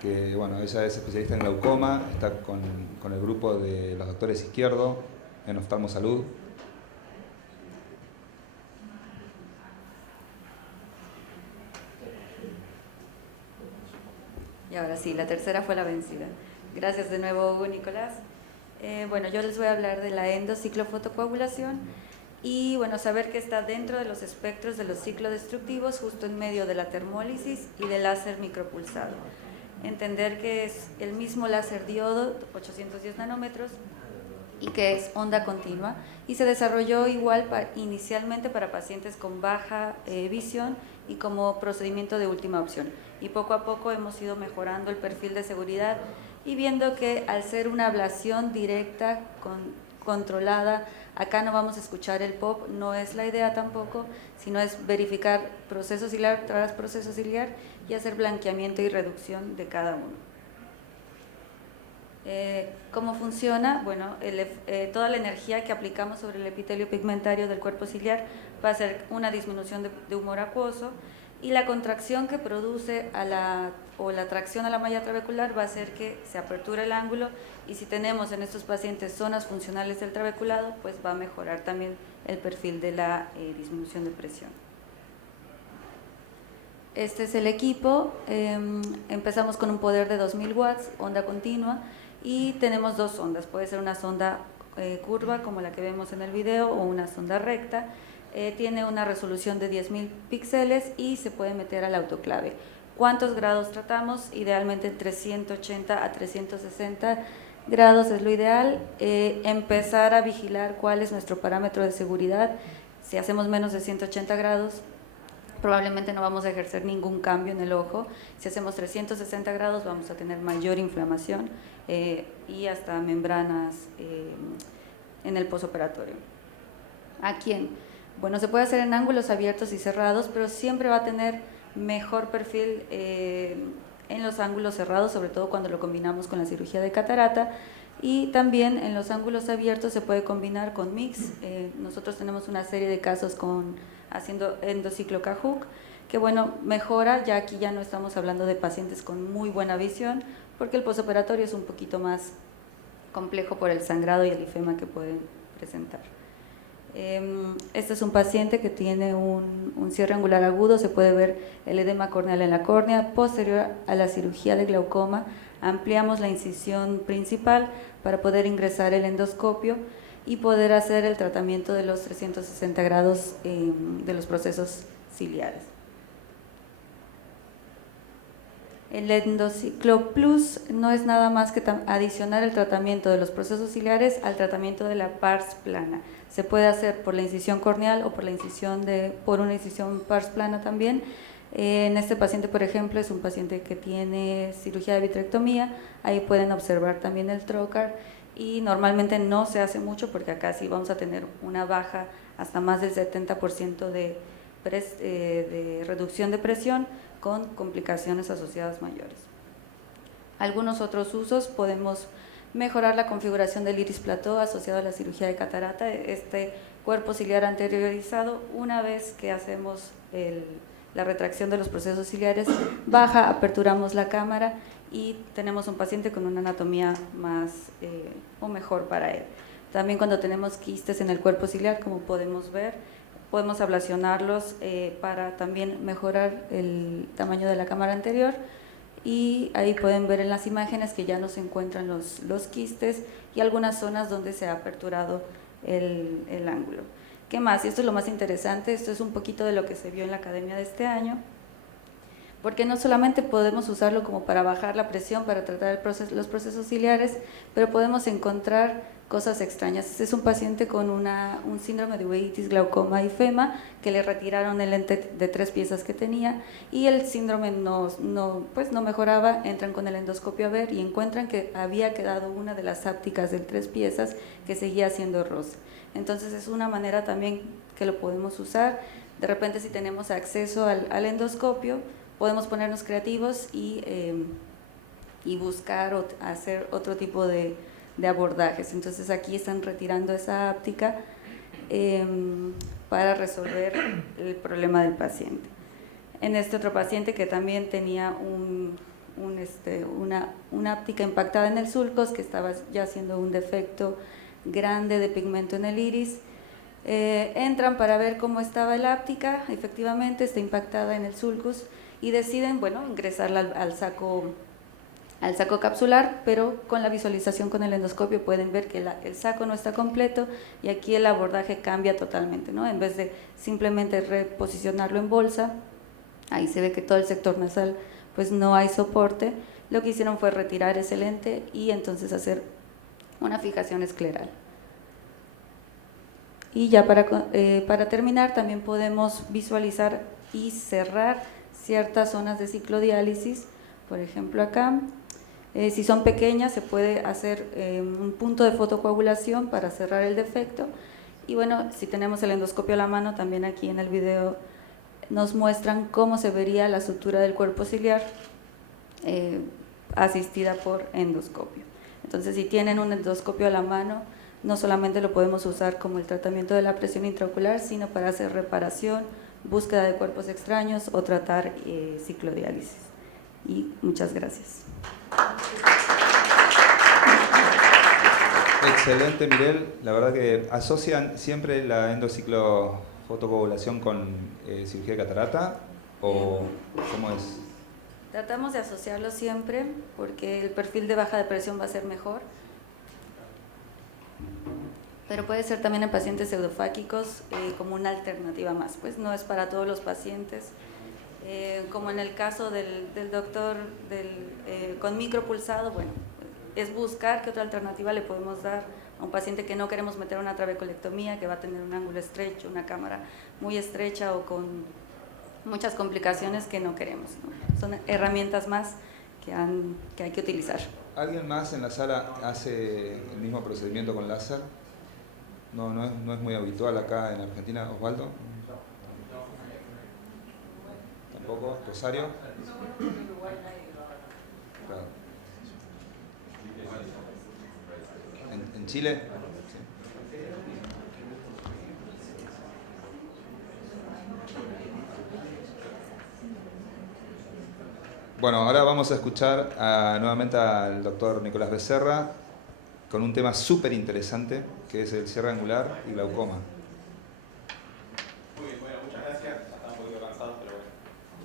que bueno, ella es especialista en glaucoma, está con el grupo de los doctores Izquierdo en Oftalmosalud. Y ahora sí, la tercera fue la vencida. Gracias de nuevo, Hugo, Nicolás. Bueno, yo les voy a hablar de la endociclofotocoagulación y bueno, saber que está dentro de los espectros de los ciclodestructivos, justo en medio de la termólisis y del láser micropulsado. Entender que es el mismo láser diodo, 810 nanómetros, y que es onda continua, y se desarrolló igual inicialmente para pacientes con baja visión y como procedimiento de última opción. Y poco a poco hemos ido mejorando el perfil de seguridad y viendo que al ser una ablación directa controlada. Acá no vamos a escuchar el pop, no es la idea tampoco, sino es verificar proceso ciliar tras proceso ciliar y hacer blanqueamiento y reducción de cada uno. ¿Cómo funciona? Bueno, toda la energía que aplicamos sobre el epitelio pigmentario del cuerpo ciliar va a ser una disminución de humor acuoso, y la contracción que produce o la tracción a la malla trabecular va a hacer que se aperture el ángulo, y si tenemos en estos pacientes zonas funcionales del trabeculado, pues va a mejorar también el perfil de la disminución de presión. Este es el equipo. Empezamos con un poder de 2000 watts, onda continua, y tenemos dos sondas. Puede ser una sonda curva como la que vemos en el video o una sonda recta. Tiene una resolución de 10.000 píxeles y se puede meter al autoclave. ¿Cuántos grados tratamos? Idealmente entre 180 a 360 grados es lo ideal. Empezar a vigilar cuál es nuestro parámetro de seguridad. Si hacemos menos de 180 grados, probablemente no vamos a ejercer ningún cambio en el ojo. Si hacemos 360 grados vamos a tener mayor inflamación y hasta membranas en el posoperatorio. ¿A quién? Bueno, se puede hacer en ángulos abiertos y cerrados, pero siempre va a tener mejor perfil en los ángulos cerrados, sobre todo cuando lo combinamos con la cirugía de catarata, y también en los ángulos abiertos se puede combinar con mix. Nosotros tenemos una serie de casos haciendo endociclo Cajuc, que bueno, mejora. Ya aquí ya no estamos hablando de pacientes con muy buena visión, porque el posoperatorio es un poquito más complejo por el sangrado y el ifema que pueden presentar. Este es un paciente que tiene un cierre angular agudo. Se puede ver el edema corneal en la córnea. Posterior a la cirugía de glaucoma, ampliamos la incisión principal para poder ingresar el endoscopio y poder hacer el tratamiento de los 360 grados de los procesos ciliares. El Endociclo Plus no es nada más que adicionar el tratamiento de los procesos ciliares al tratamiento de la pars plana. Se puede hacer por la incisión corneal o por una incisión pars plana también. En este paciente, por ejemplo, es un paciente que tiene cirugía de vitrectomía. Ahí pueden observar también el trocar, y normalmente no se hace mucho porque acá sí vamos a tener una baja hasta más del 70% de reducción de presión, con complicaciones asociadas mayores. Algunos otros usos: podemos mejorar la configuración del iris plató asociado a la cirugía de catarata. Este cuerpo ciliar anteriorizado, una vez que hacemos la retracción de los procesos ciliares, baja, aperturamos la cámara y tenemos un paciente con una anatomía más o mejor para él. También cuando tenemos quistes en el cuerpo ciliar, como podemos ver, podemos ablacionarlos para también mejorar el tamaño de la cámara anterior, y ahí pueden ver en las imágenes que ya no se encuentran los quistes y algunas zonas donde se ha aperturado el ángulo. ¿Qué más? Y esto es lo más interesante. Esto es un poquito de lo que se vio en la academia de este año, porque no solamente podemos usarlo como para bajar la presión, para tratar los procesos ciliares, pero podemos encontrar cosas extrañas. Este es un paciente con un síndrome de uveitis, glaucoma y fema, que le retiraron el lente de 3 piezas que tenía, y el síndrome no mejoraba. Entran con el endoscopio a ver y encuentran que había quedado una de las ápticas de 3 piezas que seguía siendo rosa. Entonces es una manera también que lo podemos usar. De repente, si tenemos acceso al endoscopio, podemos ponernos creativos y buscar o hacer otro tipo de abordajes. Entonces aquí están retirando esa áptica para resolver el problema del paciente. En este otro paciente que también tenía una áptica impactada en el sulcus, que estaba ya haciendo un defecto grande de pigmento en el iris, entran para ver cómo estaba la áptica. Efectivamente está impactada en el sulcus y deciden, ingresarla al saco capsular, pero con la visualización con el endoscopio pueden ver que el saco no está completo, y aquí el abordaje cambia totalmente, ¿no? En vez de simplemente reposicionarlo en bolsa, ahí se ve que todo el sector nasal pues no hay soporte. Lo que hicieron fue retirar ese lente y entonces hacer una fijación escleral. Y ya para terminar, también podemos visualizar y cerrar ciertas zonas de ciclodiálisis. Por ejemplo, acá Si son pequeñas, se puede hacer un punto de fotocoagulación para cerrar el defecto. Y bueno, si tenemos el endoscopio a la mano, también aquí en el video nos muestran cómo se vería la sutura del cuerpo ciliar asistida por endoscopio. Entonces, si tienen un endoscopio a la mano, no solamente lo podemos usar como el tratamiento de la presión intraocular, sino para hacer reparación, búsqueda de cuerpos extraños o tratar ciclodiálisis. Y muchas gracias. Excelente, Mirel. La verdad que asocian siempre la endociclofotocoagulación con cirugía de catarata, ¿o cómo es? Tratamos de asociarlo siempre porque el perfil de baja de presión va a ser mejor, pero puede ser también en pacientes pseudofáquicos como una alternativa más, pues no es para todos los pacientes. Como en el caso del doctor con micropulsado, bueno, es buscar qué otra alternativa le podemos dar a un paciente que no queremos meter una trabeculectomía, que va a tener un ángulo estrecho, una cámara muy estrecha o con muchas complicaciones que no queremos, ¿no? Son herramientas más que hay que utilizar. ¿Alguien más en la sala hace el mismo procedimiento con láser? No es muy habitual acá en Argentina, Osvaldo. ¿Tampoco? ¿Rosario? Claro. ¿En Chile? Sí. Bueno, ahora vamos a escuchar nuevamente al doctor Nicolás Becerra con un tema súper interesante que es el cierre angular y glaucoma. Muy bien, bueno, muchas gracias. Ya estamos un poquito cansados, pero bueno,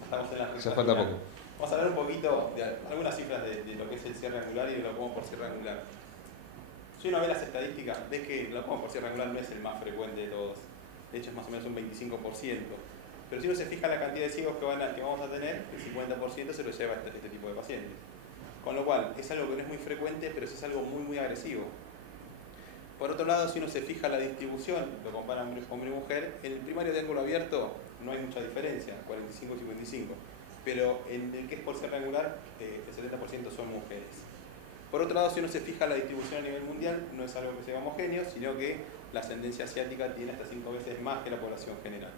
estamos en la Ya falta poco. Vamos a hablar un poquito de algunas cifras de lo que es el cierre angular y el glaucoma por cierre angular. Si uno ve las estadísticas, ves que el glaucoma por cierre angular no es el más frecuente de todos. De hecho, es más o menos un 25%. Pero si uno se fija en la cantidad de ciegos que vamos a tener, el 50% se lo lleva este tipo de pacientes. Con lo cual, es algo que no es muy frecuente, pero sí es algo muy agresivo. Por otro lado, si uno se fija en la distribución, lo compara hombre y mujer, en el primario de ángulo abierto no hay mucha diferencia, 45 y 55. Pero en el que es por cierre angular, el 70% son mujeres. Por otro lado, si uno se fija en la distribución a nivel mundial, no es algo que sea homogéneo, sino que la ascendencia asiática tiene hasta 5 veces más que la población general.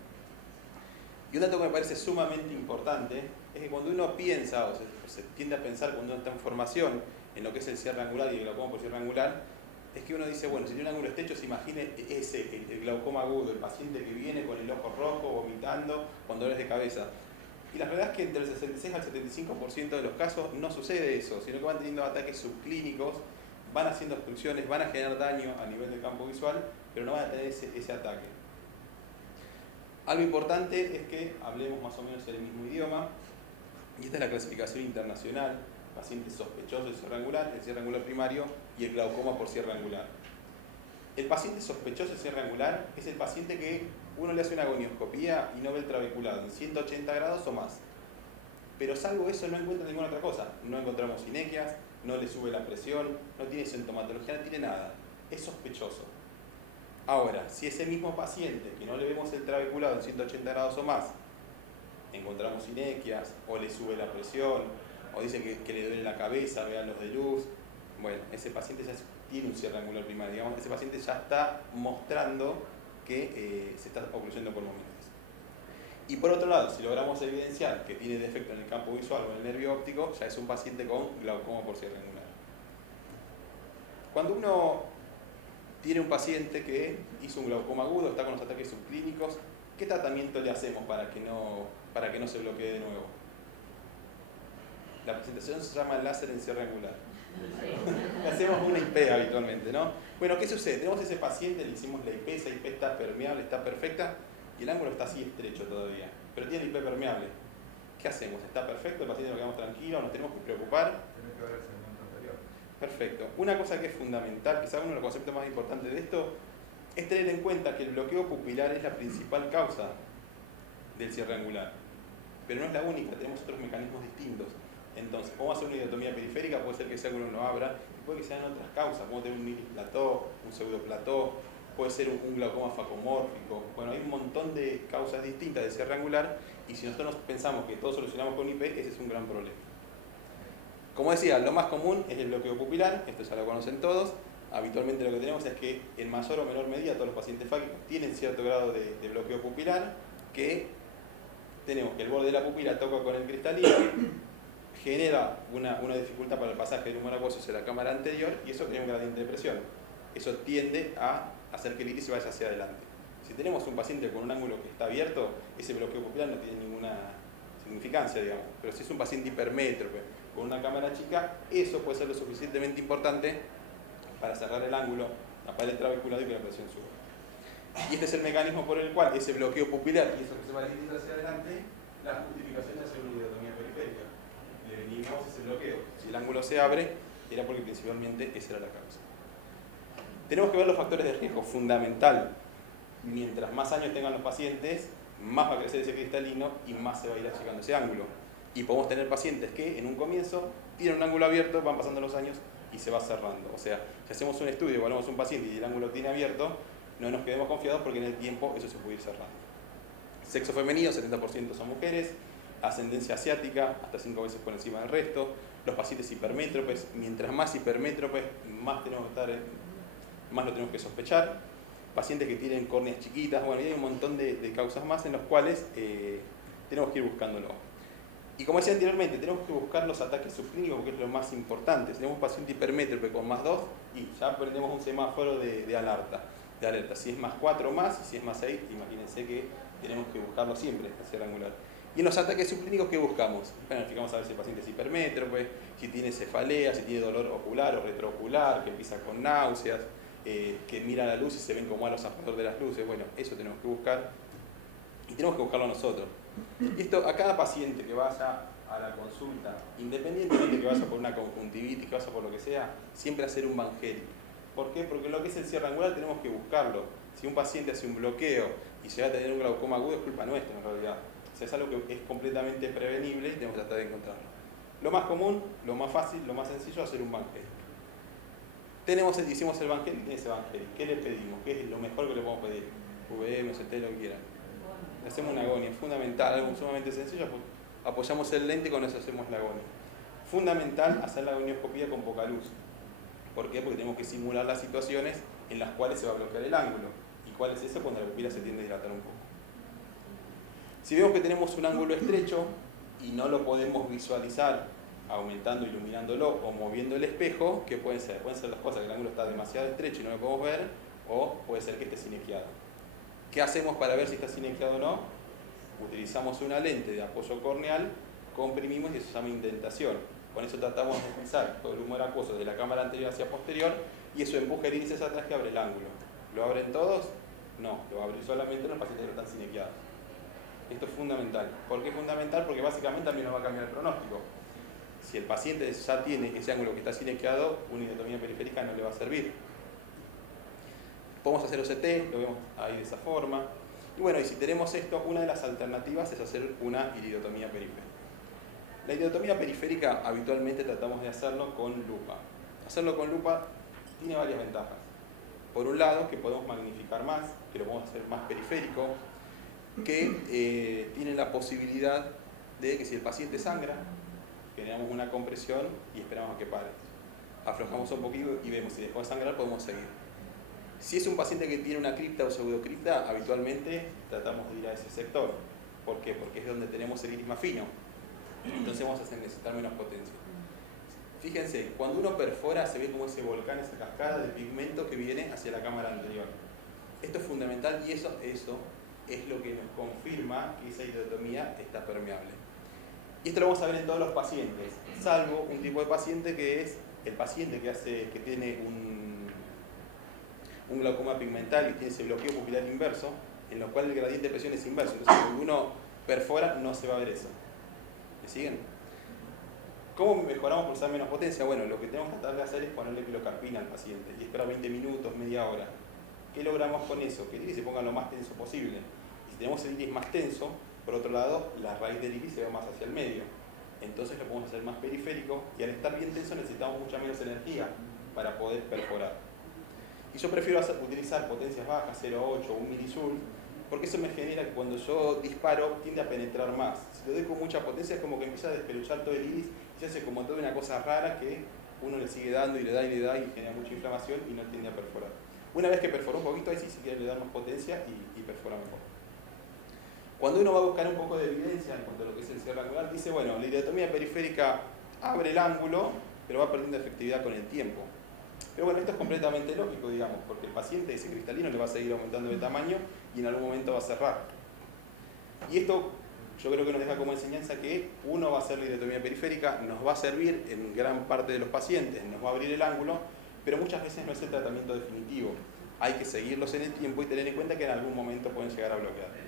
Y un dato que me parece sumamente importante es que cuando uno piensa, o se tiende a pensar cuando uno está en formación en lo que es el cierre angular y el glaucoma por cierre angular, es que uno dice, bueno, si tiene un ángulo estrecho, se imagine el glaucoma agudo, el paciente que viene con el ojo rojo, vomitando, con dolores de cabeza. Y la verdad es que entre el 66 al 75% de los casos no sucede eso, sino que van teniendo ataques subclínicos, van haciendo obstrucciones, van a generar daño a nivel del campo visual, pero no van a tener ese ataque. Algo importante es que hablemos más o menos el mismo idioma, y esta es la clasificación internacional, pacientes sospechosos de cierre angular, el cierre angular primario y el glaucoma por cierre angular. El paciente sospechoso de cierre angular es el paciente que uno le hace una gonioscopía y no ve el trabeculado en 180 grados o más. Pero salvo eso no encuentra ninguna otra cosa. No encontramos sinequias, no le sube la presión, no tiene sintomatología, no tiene nada. Es sospechoso. Ahora, si ese mismo paciente que no le vemos el trabeculado en 180 grados o más, encontramos sinequias, o le sube la presión, o dice que le duele la cabeza, vean los de luz, bueno, ese paciente ya tiene un cierre angular primario, digamos, ese paciente ya está mostrando que se está ocluyendo por momentos. Y por otro lado, si logramos evidenciar que tiene defecto en el campo visual o en el nervio óptico, ya es un paciente con glaucoma por cierre angular. Cuando uno tiene un paciente que hizo un glaucoma agudo, está con los ataques subclínicos, ¿qué tratamiento le hacemos para que no se bloquee de nuevo? La presentación se llama láser en cierre angular. Le hacemos una IP habitualmente, ¿no? Bueno, ¿qué sucede? Tenemos ese paciente, le hicimos la IP, esa IP está permeable, está perfecta, y el ángulo está así estrecho todavía, pero tiene IP permeable. ¿Qué hacemos? ¿Está perfecto? ¿El paciente nos quedamos tranquilos? ¿Nos tenemos que preocupar? Tiene que ver el segmento anterior. Perfecto. Una cosa que es fundamental, quizá uno de los conceptos más importantes de esto, es tener en cuenta que el bloqueo pupilar es la principal causa del cierre angular. Pero no es la única, tenemos otros mecanismos distintos. Entonces, podemos hacer una idiotomía periférica, puede ser que ese ángulo no abra, y puede que sean otras causas, podemos tener un irisplató, un pseudoplató, puede ser un glaucoma facomórfico. Bueno, hay un montón de causas distintas de cierre angular, y si nosotros pensamos que todo solucionamos con IP, ese es un gran problema. Como decía, lo más común es el bloqueo pupilar, esto ya lo conocen todos. Habitualmente lo que tenemos es que en mayor o menor medida todos los pacientes fáquicos tienen cierto grado de bloqueo pupilar, que tenemos que el borde de la pupila toca con el cristalino, genera una dificultad para el pasaje del humor acuoso hacia la cámara anterior y eso crea un gradiente de presión. Eso tiende a hacer que el iris se vaya hacia adelante. Si tenemos un paciente con un ángulo que está abierto, ese bloqueo pupilar no tiene ninguna significancia, digamos. Pero si es un paciente hipermétrope con una cámara chica, eso puede ser lo suficientemente importante para cerrar el ángulo, tapar el trabeculado y que la presión suba. Y este es el mecanismo por el cual ese bloqueo pupilar y eso que se va a dirigir hacia adelante, la justificación de hacer una iridotomía periférica. Le eliminamos ese bloqueo. Si el ángulo se abre, era porque principalmente esa era la causa. Tenemos que ver los factores de riesgo, fundamental. Mientras más años tengan los pacientes, más va a crecer ese cristalino y más se va a ir achicando ese ángulo. Y podemos tener pacientes que en un comienzo tienen un ángulo abierto, van pasando los años y se va cerrando. O sea, si hacemos un estudio, evaluamos un paciente y el ángulo tiene abierto, no nos quedemos confiados porque en el tiempo eso se puede ir cerrando. Sexo femenino, 70% son mujeres. Ascendencia asiática, hasta 5 veces por encima del resto. Los pacientes hipermétropes, mientras más hipermétropes, más lo tenemos que sospechar. Pacientes que tienen córneas chiquitas, bueno, y hay un montón de causas más en los cuales tenemos que ir buscándolo. Y como decía anteriormente, tenemos que buscar los ataques subclínicos porque es lo más importante. Si tenemos un paciente hipermétrope con +2 y ya prendemos un semáforo de alerta. Si es +4 o más, si es +6, imagínense que tenemos que buscarlo siempre, hacia el angular. Y en los ataques subclínicos, ¿qué buscamos? Bueno, fijamos a ver si el paciente es hipermétrope, si tiene cefalea, si tiene dolor ocular o retroocular, que empieza con náuseas, que mira la luz y se ven como halos alrededor de las luces. Bueno, eso tenemos que buscar y tenemos que buscarlo nosotros. Y esto a cada paciente que vaya a la consulta, independientemente que vaya por una conjuntivitis, que vaya por lo que sea, siempre hacer un Vangeli. ¿Por qué? Porque lo que es el cierre angular tenemos que buscarlo. Si un paciente hace un bloqueo y llega a tener un glaucoma agudo, es culpa nuestra en realidad. O sea, es algo que es completamente prevenible y tenemos que tratar de encontrarlo. Lo más común, lo más fácil, lo más sencillo es hacer un Vangeli. Hicimos el Vangeli, tiene ese Vangeli. ¿Qué le pedimos? ¿Qué es lo mejor que le podemos pedir? VM, CT, lo que quieran. Le hacemos una agonia, es fundamental, algo sumamente sencillo, apoyamos el lente y con eso hacemos la agonia. Fundamental hacer la agonioscopía con poca luz. ¿Por qué? Porque tenemos que simular las situaciones en las cuales se va a bloquear el ángulo. ¿Y cuál es eso? Cuando la pupila se tiende a dilatar un poco. Si vemos que tenemos un ángulo estrecho y no lo podemos visualizar aumentando, iluminándolo o moviendo el espejo, ¿qué pueden ser? Pueden ser las cosas que el ángulo está demasiado estrecho y no lo podemos ver, o puede ser que esté sinequiado. ¿Qué hacemos para ver si está sinequiado o no? Utilizamos una lente de apoyo corneal, comprimimos y eso se llama indentación. Con eso tratamos de pisar todo el humor acuoso de la cámara anterior hacia posterior y eso empuja el iris hacia atrás que abre el ángulo. ¿Lo abren todos? No, lo abren solamente en los pacientes que están sinequiados. Esto es fundamental. ¿Por qué es fundamental? Porque básicamente también nos va a cambiar el pronóstico. Si el paciente ya tiene ese ángulo que está sinequiado, una iridotomía periférica no le va a servir. Podemos hacer OCT, lo vemos ahí de esa forma. Y bueno, y si tenemos esto, una de las alternativas es hacer una iridotomía periférica. La iridotomía periférica habitualmente tratamos de hacerlo con lupa. Hacerlo con lupa tiene varias ventajas. Por un lado, que podemos magnificar más, que lo podemos hacer más periférico, que tiene la posibilidad de que si el paciente sangra, generamos una compresión y esperamos a que pare. Aflojamos un poquito y vemos si dejó de sangrar, podemos seguir. Si es un paciente que tiene una cripta o pseudocripta, habitualmente tratamos de ir a ese sector. ¿Por qué? Porque es donde tenemos el iris más fino. Entonces vamos a necesitar menos potencia. Fíjense, cuando uno perfora se ve como ese volcán, esa cascada de pigmento que viene hacia la cámara anterior. Esto es fundamental y eso es lo que nos confirma que esa iridotomía está permeable. Y esto lo vamos a ver en todos los pacientes, salvo un tipo de paciente que es el paciente que tiene un glaucoma pigmental y tiene ese bloqueo pupilar inverso, en lo cual el gradiente de presión es inverso. Entonces, cuando uno perfora, no se va a ver eso. ¿Me siguen? ¿Cómo mejoramos por usar menos potencia? Bueno, lo que tenemos que tratar de hacer es ponerle pilocarpina al paciente y esperar 20 minutos, media hora. ¿Qué logramos con eso? Que el iris se ponga lo más tenso posible. Y si tenemos el iris más tenso, por otro lado, la raíz del iris se va más hacia el medio. Entonces lo podemos hacer más periférico y al estar bien tenso necesitamos mucha menos energía para poder perforar. Y yo prefiero utilizar potencias bajas, 0,8 o 1 milijoule, porque eso me genera que cuando yo disparo tiende a penetrar más. Si lo doy con mucha potencia es como que empieza a despeluchar todo el iris y se hace como toda una cosa rara que uno le sigue dando y le da y genera mucha inflamación y no tiende a perforar. Una vez que perforó un poquito, ahí sí se quiere le dar más potencia y perfora mejor. Cuando uno va a buscar un poco de evidencia en cuanto a lo que es el cierre angular, dice, bueno, la iridotomía periférica abre el ángulo, pero va perdiendo efectividad con el tiempo. Pero bueno, esto es completamente lógico, digamos, porque el paciente, ese cristalino, le va a seguir aumentando de tamaño y en algún momento va a cerrar. Y esto yo creo que nos deja como enseñanza que uno va a hacer la iridotomía periférica, nos va a servir en gran parte de los pacientes, nos va a abrir el ángulo, pero muchas veces no es el tratamiento definitivo. Hay que seguirlos en el tiempo y tener en cuenta que en algún momento pueden llegar a bloquear.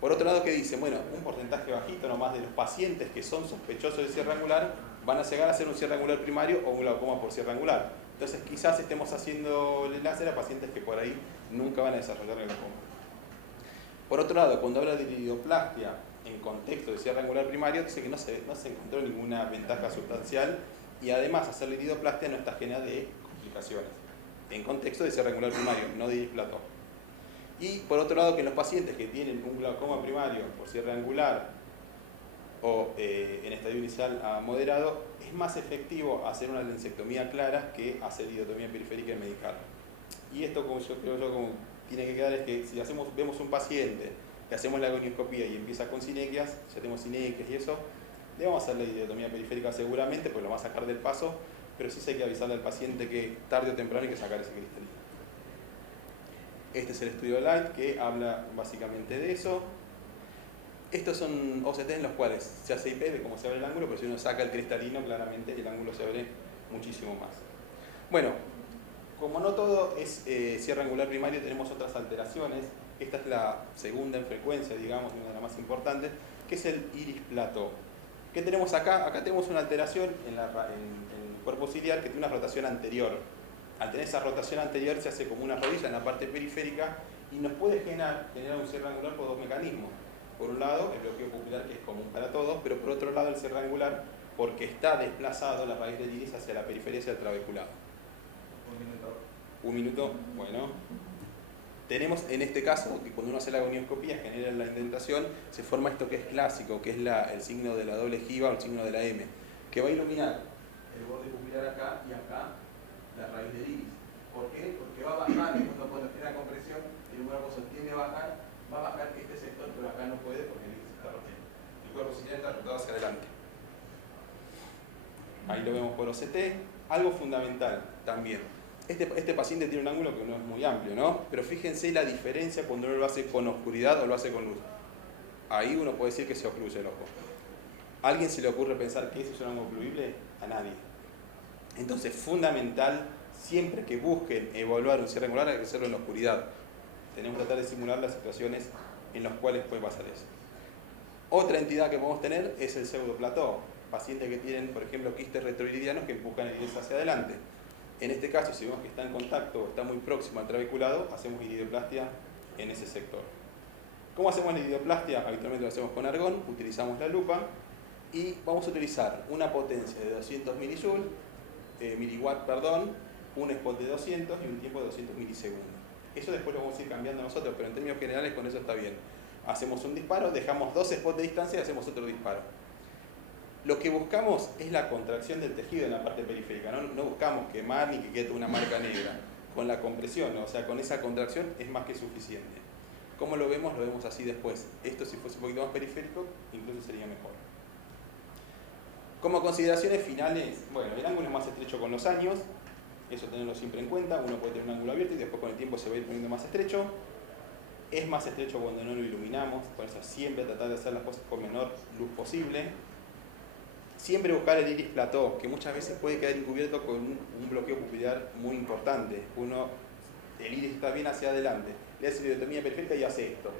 Por otro lado, ¿qué dice? Bueno, un porcentaje bajito nomás de los pacientes que son sospechosos de cierre angular van a llegar a hacer un cierre angular primario o un glaucoma por cierre angular. Entonces quizás estemos haciendo el láser a pacientes que por ahí nunca van a desarrollar glaucoma. Por otro lado, cuando habla de iridoplastia en contexto de cierre angular primario, dice que no se encontró ninguna ventaja sustancial y además hacer la iridoplastia no está ajena de complicaciones. En contexto de cierre angular primario, no de iris-plató. Y por otro lado, que en los pacientes que tienen un glaucoma primario por cierre angular o en estadio inicial a moderado, es más efectivo hacer una lensectomía clara que hacer iridotomía periférica y medical. Y esto, como yo creo como tiene que quedar, es que si vemos un paciente, le hacemos la gonioscopía y empieza con sinequias, ya tenemos sinequias y eso, le vamos a hacer la iridotomía periférica seguramente, pues lo va a sacar del paso, pero sí hay que avisarle al paciente que tarde o temprano hay que sacar ese cristalino. Este es el estudio Light que habla básicamente de eso. Estos son OCT en los cuales se hace IP de cómo se abre el ángulo, pero si uno saca el cristalino, claramente el ángulo se abre muchísimo más. Bueno, como no todo es cierre angular primario, tenemos otras alteraciones. Esta es la segunda en frecuencia, digamos, una de las más importantes, que es el iris-plató. ¿Qué tenemos acá? Acá tenemos una alteración en el cuerpo ciliar que tiene una rotación anterior. Al tener esa rotación anterior se hace como una rodilla en la parte periférica y nos puede generar un cierre angular por dos mecanismos. Por un lado, el bloqueo pupilar, que es común para todos, pero por otro lado el cierre angular porque está desplazado la raíz del iris hacia la periferia, hacia el trabeculado. Un minuto, bueno. Tenemos en este caso que cuando uno hace la gonioscopía, genera la indentación, se forma esto que es clásico, que es el signo de la doble jiba o el signo de la M, que va a iluminar el borde pupilar acá y acá la raíz del iris. ¿Por qué? Porque va a bajar, cuando genera compresión, el cuerpo sostiene a bajar, va a bajar este sector, pero acá no puede porque el iris está roto. El cuerpo ciliar está rotado hacia adelante. Ahí lo vemos por OCT. Algo fundamental también. Este paciente tiene un ángulo que no es muy amplio, ¿no? Pero fíjense la diferencia cuando uno lo hace con oscuridad o lo hace con luz. Ahí uno puede decir que se ocluye el ojo. ¿A alguien se le ocurre pensar que eso es un ángulo ocluible? A nadie. Entonces, fundamental, siempre que busquen evaluar un cierre angular, hay que hacerlo en la oscuridad. Tenemos que tratar de simular las situaciones en las cuales puede pasar eso. Otra entidad que podemos tener es el pseudoplató. Pacientes que tienen, por ejemplo, quistes retroiridianos que empujan el iris hacia adelante. En este caso, si vemos que está en contacto o está muy próximo al trabeculado, hacemos iridoplastia en ese sector. ¿Cómo hacemos la iridoplastia? Habitualmente lo hacemos con argón, utilizamos la lupa y vamos a utilizar una potencia de 200 miliwatt, un spot de 200 y un tiempo de 200 milisegundos. Eso después lo vamos a ir cambiando nosotros, pero en términos generales con eso está bien. Hacemos un disparo, dejamos 2 spots de distancia y hacemos otro disparo. Lo que buscamos es la contracción del tejido en la parte periférica, no buscamos quemar ni que quede una marca negra. Con la compresión, o sea, con esa contracción es más que suficiente. ¿Cómo lo vemos? Lo vemos así después. Esto si fuese un poquito más periférico, incluso sería mejor. Como consideraciones finales, bueno, el ángulo es más estrecho con los años, eso tenerlo siempre en cuenta, uno puede tener un ángulo abierto y después con el tiempo se va a ir poniendo más estrecho. Es más estrecho cuando no lo iluminamos, por eso siempre tratar de hacer las cosas con menor luz posible. Siempre buscar el iris-plató, que muchas veces puede quedar encubierto con un bloqueo pupilar muy importante. El iris está bien hacia adelante, le hace iridotomía periférica y hace esto.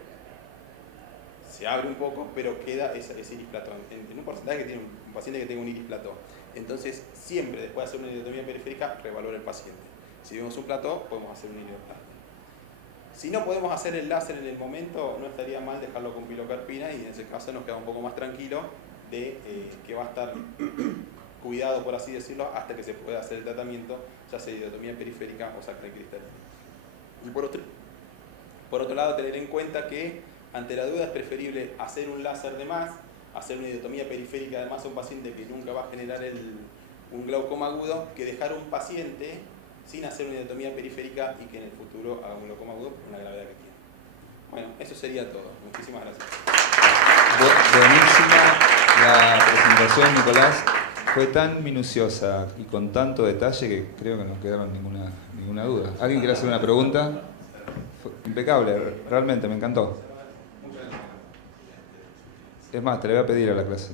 Se abre un poco, pero queda ese iris-plató. En un porcentaje que tiene un paciente que tenga un iris-plató. Entonces, siempre después de hacer una iridotomía periférica, revalora el paciente. Si vemos un plató, podemos hacer una iridoplastia. Si no podemos hacer el láser en el momento, no estaría mal dejarlo con pilocarpina y en ese caso nos queda un poco más tranquilo de que va a estar cuidado, por así decirlo, hasta que se pueda hacer el tratamiento, ya sea iridotomía periférica o sacral cristalina. Y por otro lado, tener en cuenta que ante la duda es preferible hacer un láser de más hacer una idiotomía periférica además a un paciente que nunca va a generar un glaucoma agudo, que dejar un paciente sin hacer una idiotomía periférica y que en el futuro haga un glaucoma agudo por la gravedad que tiene. Bueno, eso sería todo. Muchísimas gracias. Buenísima la presentación, Nicolás. Fue tan minuciosa y con tanto detalle que creo que no quedaron ninguna duda. ¿Alguien quiere hacer una pregunta? Fue impecable, realmente me encantó. Es más, te le voy a pedir a la clase.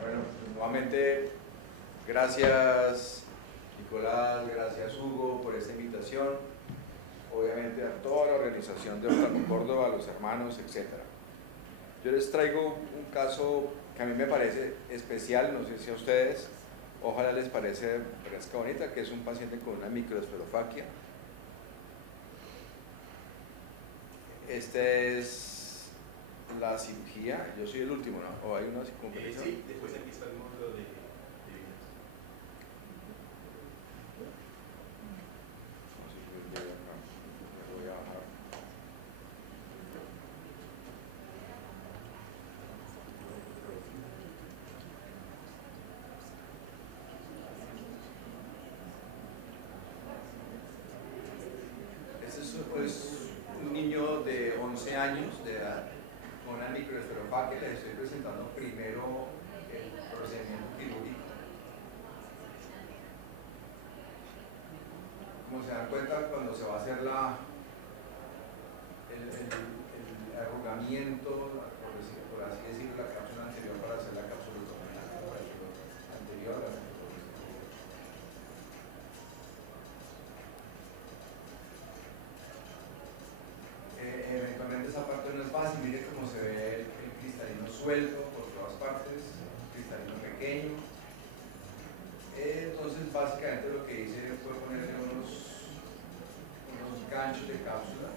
Bueno, nuevamente, gracias Nicolás, gracias Hugo por esta invitación, obviamente a toda la organización de Oftalmo Córdoba, a los hermanos, etc. Yo les traigo un caso que a mí me parece especial, no sé si a ustedes, ojalá les parezca bonita, que es un paciente con una microesferofaquia. Esta es la cirugía, yo soy el último, ¿no? ¿O hay una circunferencia? Sí, después empieza el módulo de voy a bajar. Este es un niño de 11 años de edad con una microesferofaquia. Les estoy presentando primero el procedimiento quirúrgico. Como se dan cuenta, cuando se va a hacer el arrugamiento, por así decirlo, la cápsula anterior para hacer la cápsula anterior. Eventualmente esa parte no es fácil, mire cómo se ve el cristalino suelto por todas partes, cristalino pequeño. Entonces básicamente lo que hice fue ponerle unos ganchos de cápsula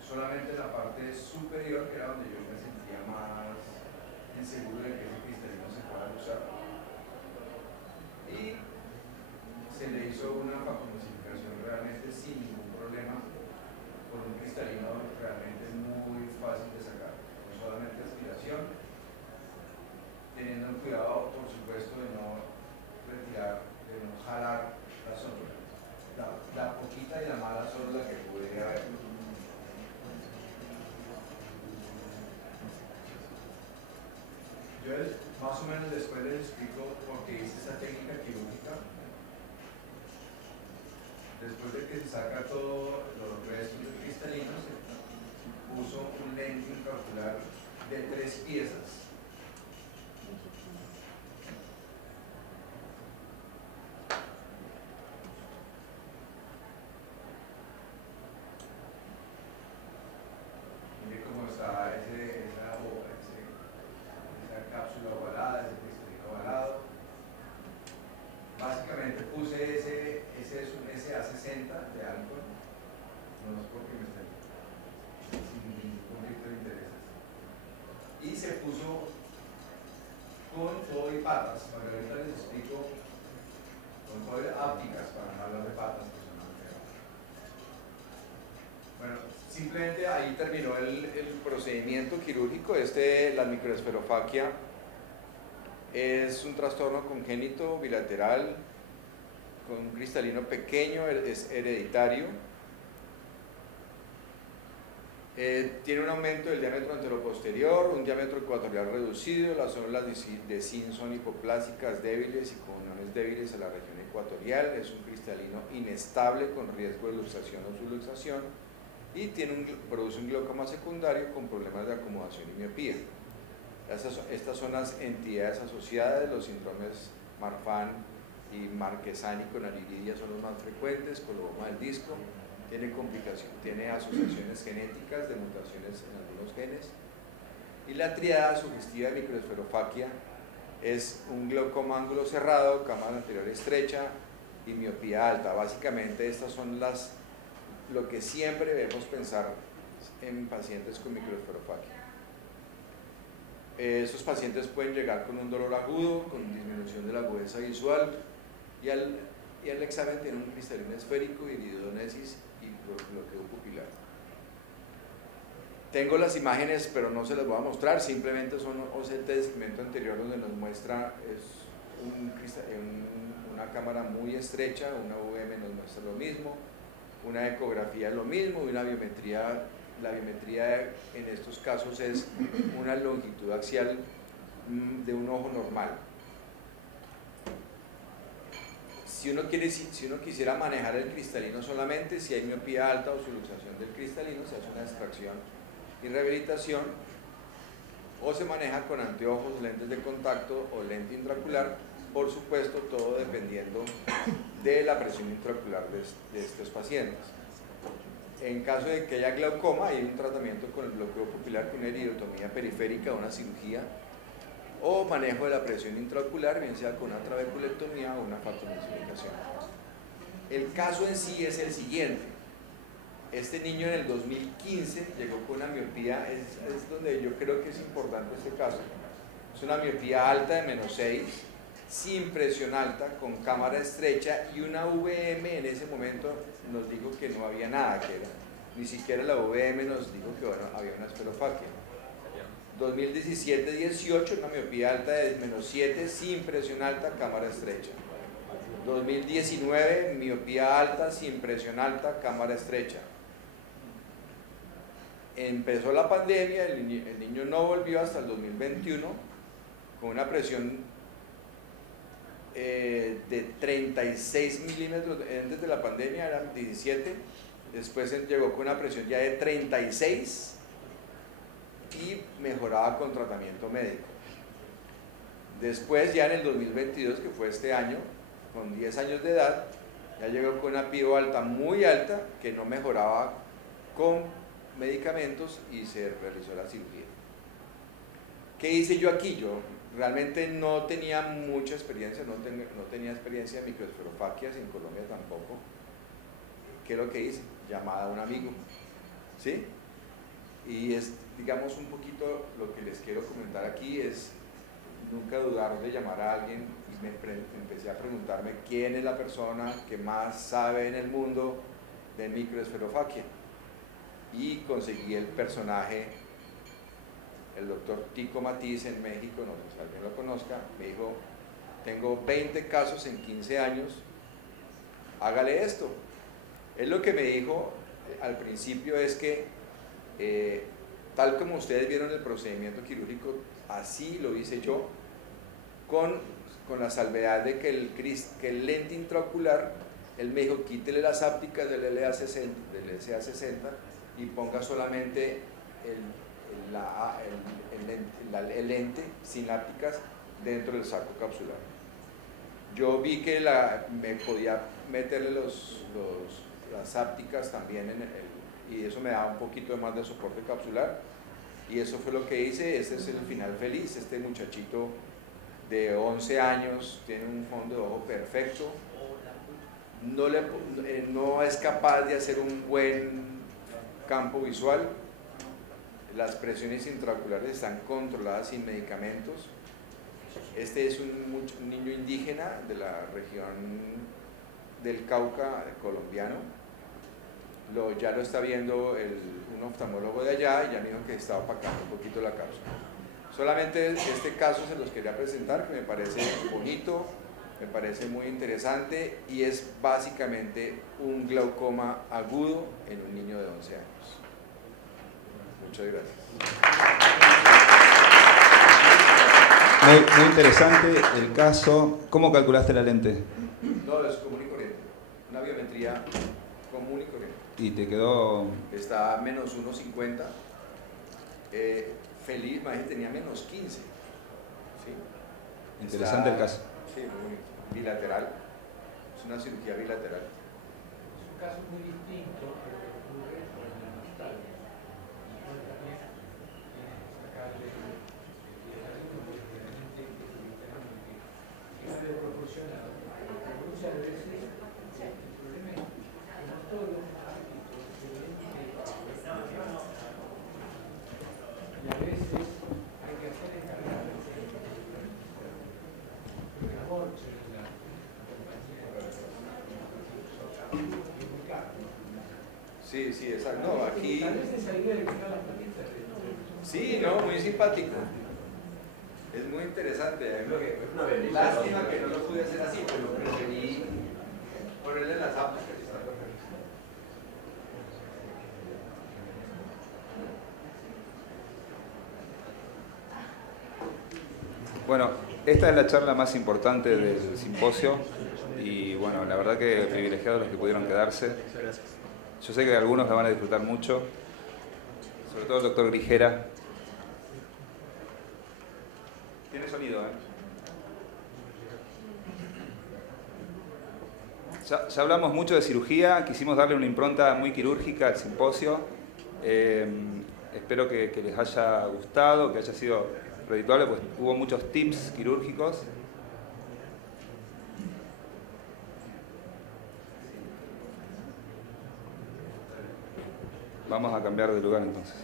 solamente en la parte superior, que era donde yo me sentía más inseguro de que ese cristalino se pueda usar, y se le hizo una facomosificación realmente sin ningún problema, con un cristalino realmente muy fácil de sacar, con solamente aspiración, teniendo cuidado por supuesto de no retirar, de no jalar la célula, la poquita y la mala célula que pudiera haber. Yo más o menos después les explico por qué hice esta técnica quirúrgica. Después de que se saca todos los restos del cristalino, se puso un lente intraocular de 3 piezas. Mire cómo está esa cápsula ovalada, ese cristalino ovalado. Básicamente puse ese es un SA60 de alcohol, no es porque me esté sin ningún conflicto de intereses. Y se puso con todo y patas, para que ahorita les explico, con todo y ápticas, para no hablar de patas, que son muy feas. Bueno, simplemente ahí terminó el procedimiento quirúrgico. La microesferofaquia es un trastorno congénito bilateral con un cristalino pequeño, es hereditario. Tiene un aumento del diámetro anteroposterior, un diámetro ecuatorial reducido, las células de zinc son hipoplásicas débiles y con uniones débiles a la región ecuatorial, es un cristalino inestable con riesgo de luxación o subluxación y produce un glaucoma secundario con problemas de acomodación y miopía. Estas son las entidades asociadas, los síndromes Marfan y Marquesani con aniridia son los más frecuentes, coloboma del disco, tiene asociaciones genéticas de mutaciones en algunos genes, y la triada sugestiva de microesferofaquia es un glaucoma ángulo cerrado, cámara anterior estrecha y miopía alta. Básicamente estas son lo que siempre debemos pensar en pacientes con microesferofaquia. Esos pacientes pueden llegar con un dolor agudo, con disminución de la agudeza visual, y al examen tienen un cristalino esférico, iridonesis y bloqueo pupilar. Tengo las imágenes, pero no se las voy a mostrar, simplemente son OCT de segmento anterior donde nos muestra una cámara muy estrecha, una VM nos muestra lo mismo, una ecografía lo mismo y una biometría. La biometría en estos casos es una longitud axial de un ojo normal. Si uno quisiera manejar el cristalino solamente, si hay miopía alta o subluxación del cristalino, se hace una extracción y rehabilitación, o se maneja con anteojos, lentes de contacto o lente intraocular, por supuesto todo dependiendo de la presión intraocular de estos pacientes. En caso de que haya glaucoma, hay un tratamiento con el bloqueo pupilar con una iridotomía periférica, una cirugía, o manejo de la presión intraocular, bien sea con una trabeculectomía o una factomicificación. El caso en sí es el siguiente. Este niño en el 2015 llegó con una miopía, es donde yo creo que es importante este caso. Es una miopía alta de -6, sin presión alta, con cámara estrecha y una VM en ese momento nos dijo que no había nada, ni siquiera la VM nos dijo que bueno, había una esferofaquia. 2017-18, una miopía alta de -7, sin presión alta, cámara estrecha. 2019, miopía alta, sin presión alta, cámara estrecha. Empezó la pandemia, el niño no volvió hasta el 2021 con una presión de 36 milímetros. Antes de la pandemia eran 17, después llegó con una presión ya de 36 y mejoraba con tratamiento médico. Después ya en el 2022, que fue este año, con 10 años de edad, ya llegó con una PIO alta muy alta que no mejoraba con medicamentos y se realizó la cirugía. ¿Qué hice yo aquí? Yo realmente no tenía mucha experiencia, no tenía experiencia de microesferofaquias, en Colombia tampoco. ¿Qué es lo que hice? Llamada a un amigo, ¿sí? Y es, digamos, un poquito lo que les quiero comentar aquí es nunca dudar de llamar a alguien, y empecé a preguntarme quién es la persona que más sabe en el mundo de microesferofaquia, y conseguí el personaje, el doctor Tico Matiz en México, no sé si alguien lo conozca. Me dijo: tengo 20 casos en 15 años, hágale esto. Él lo que me dijo al principio es que tal como ustedes vieron el procedimiento quirúrgico, así lo hice yo, con la salvedad de que el lente intraocular, él me dijo: quítele las ápticas del SA60 y ponga solamente el lente sin ápticas dentro del saco capsular. Yo vi que me podía meterle las ápticas también y eso me daba un poquito más de soporte capsular, y eso fue lo que hice. Este es el final feliz. Este muchachito de 11 años tiene un fondo de ojo perfecto, no es capaz de hacer un buen campo visual, las presiones intraoculares están controladas sin medicamentos. Este es un niño indígena de la región del Cauca colombiano. Ya lo está viendo un oftalmólogo de allá, y ya me dijo que está opacando un poquito la cápsula. Solamente este caso se los quería presentar, que me parece bonito, me parece muy interesante, y es básicamente un glaucoma agudo en un niño de 11 años. Muchas gracias. Muy interesante el caso. ¿Cómo calculaste la lente? No, es común y corriente, una biometría común y corriente. ¿Y te quedó? Está a -1.50. Feliz, imagínate, tenía -15. ¿Sí? Interesante el caso. Sí, muy bilateral. Es una cirugía bilateral. Es un caso muy distinto, pero ocurre con el nanostalia. Y también sacarle que es desproporcionado. Porque muchas veces el problema es que no todos los árbitros se ven y a veces hay que hacer esta Sí, exacto. No, aquí... Tal vez esa idea de quitar las patitas. Sí, no, muy simpático. Es muy interesante. Lástima que no lo pude hacer así, pero preferí ponerle las zapas. Bueno, esta es la charla más importante del simposio y bueno, la verdad que privilegiados los que pudieron quedarse. Yo sé que algunos la van a disfrutar mucho, sobre todo el doctor Grijera. Tiene sonido, ¿eh? Ya hablamos mucho de cirugía, quisimos darle una impronta muy quirúrgica al simposio. Espero que les haya gustado, que haya sido redituable, pues hubo muchos tips quirúrgicos. Vamos a cambiar de lugar entonces.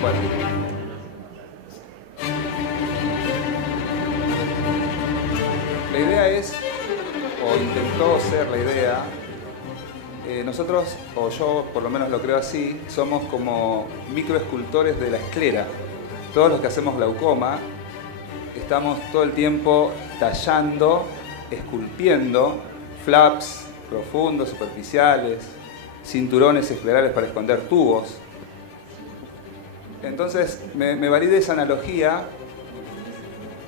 Bueno. La idea es, o intentó ser la idea, nosotros, o yo por lo menos lo creo así, somos como microescultores de la esclera. Todos los que hacemos glaucoma estamos todo el tiempo tallando, esculpiendo flaps profundos, superficiales, cinturones esclerales para esconder tubos. Entonces me valí de esa analogía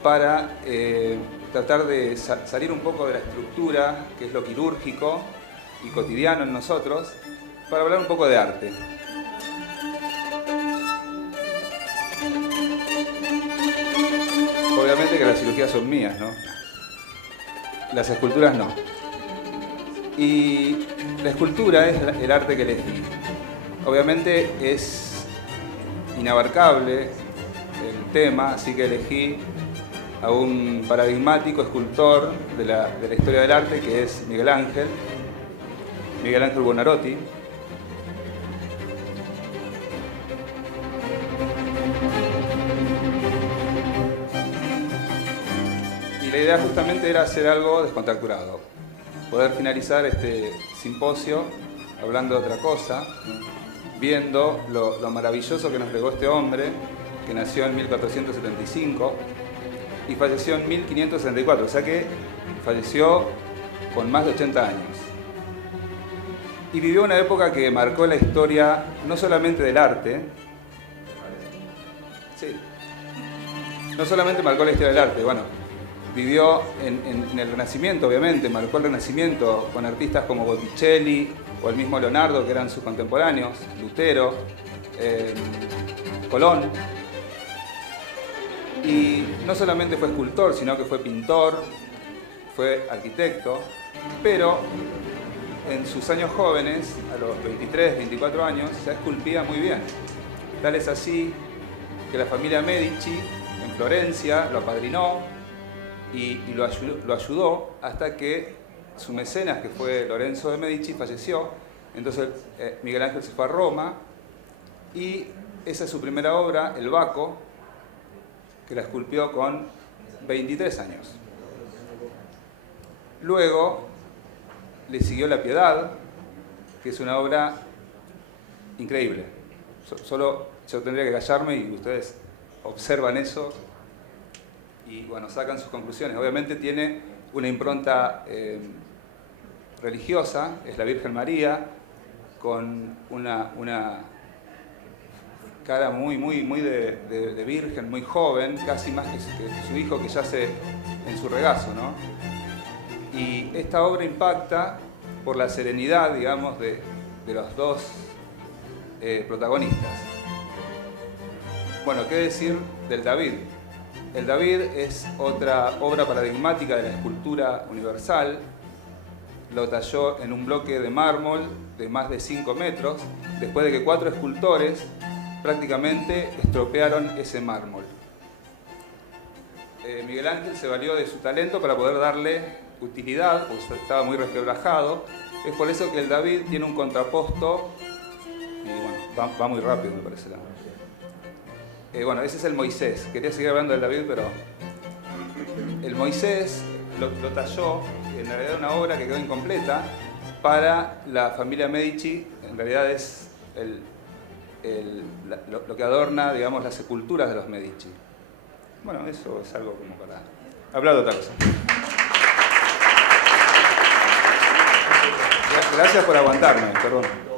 para tratar de salir un poco de la estructura, que es lo quirúrgico y cotidiano en nosotros, para hablar un poco de arte. Obviamente que las cirugías son mías, ¿no? Las esculturas no. Y la escultura es el arte que elegí. Obviamente es inabarcable el tema, así que elegí a un paradigmático escultor de la historia del arte, que es Miguel Ángel Buonarroti. Y la idea justamente era hacer algo descontracturado, poder finalizar este simposio hablando de otra cosa, viendo lo maravilloso que nos legó este hombre, que nació en 1475 y falleció en 1564, o sea que falleció con más de 80 años. Y vivió una época que marcó la historia no solamente del arte, sí, no solamente marcó la historia del arte, bueno, vivió en el Renacimiento, obviamente, marcó el Renacimiento con artistas como Botticelli o el mismo Leonardo, que eran sus contemporáneos, Lutero, Colón. Y no solamente fue escultor, sino que fue pintor, fue arquitecto, pero en sus años jóvenes, a los 23, 24 años, ya esculpía muy bien. Tal es así que la familia Medici en Florencia lo apadrinó y lo ayudó hasta que su mecenas, que fue Lorenzo de Medici, falleció. Entonces Miguel Ángel se fue a Roma y esa es su primera obra, El Baco, que la esculpió con 23 años. Luego le siguió La Piedad, que es una obra increíble. Solo yo tendría que callarme y ustedes observan eso y bueno, sacan sus conclusiones. Obviamente tiene una impronta religiosa, es la Virgen María, con una cara muy de virgen, muy joven, casi más que su hijo que yace en su regazo, ¿no? Y esta obra impacta por la serenidad, digamos, de los dos protagonistas. Bueno, ¿qué decir del David? El David es otra obra paradigmática de la escultura universal. Lo talló en un bloque de mármol de más de 5 metros, después de que 4 escultores prácticamente estropearon ese mármol. Miguel Ángel se valió de su talento para poder darle utilidad, porque estaba muy resquebrajado. Es por eso que el David tiene un contraposto, y bueno, va muy rápido, me parece. Bueno, ese es el Moisés. Quería seguir hablando del David, pero el Moisés lo talló, en realidad una obra que quedó incompleta, para la familia Medici. En realidad es lo que adorna, digamos, las sepulturas de los Medici. Bueno, eso es algo como para hablar de otra cosa. Gracias por aguantarme, perdón.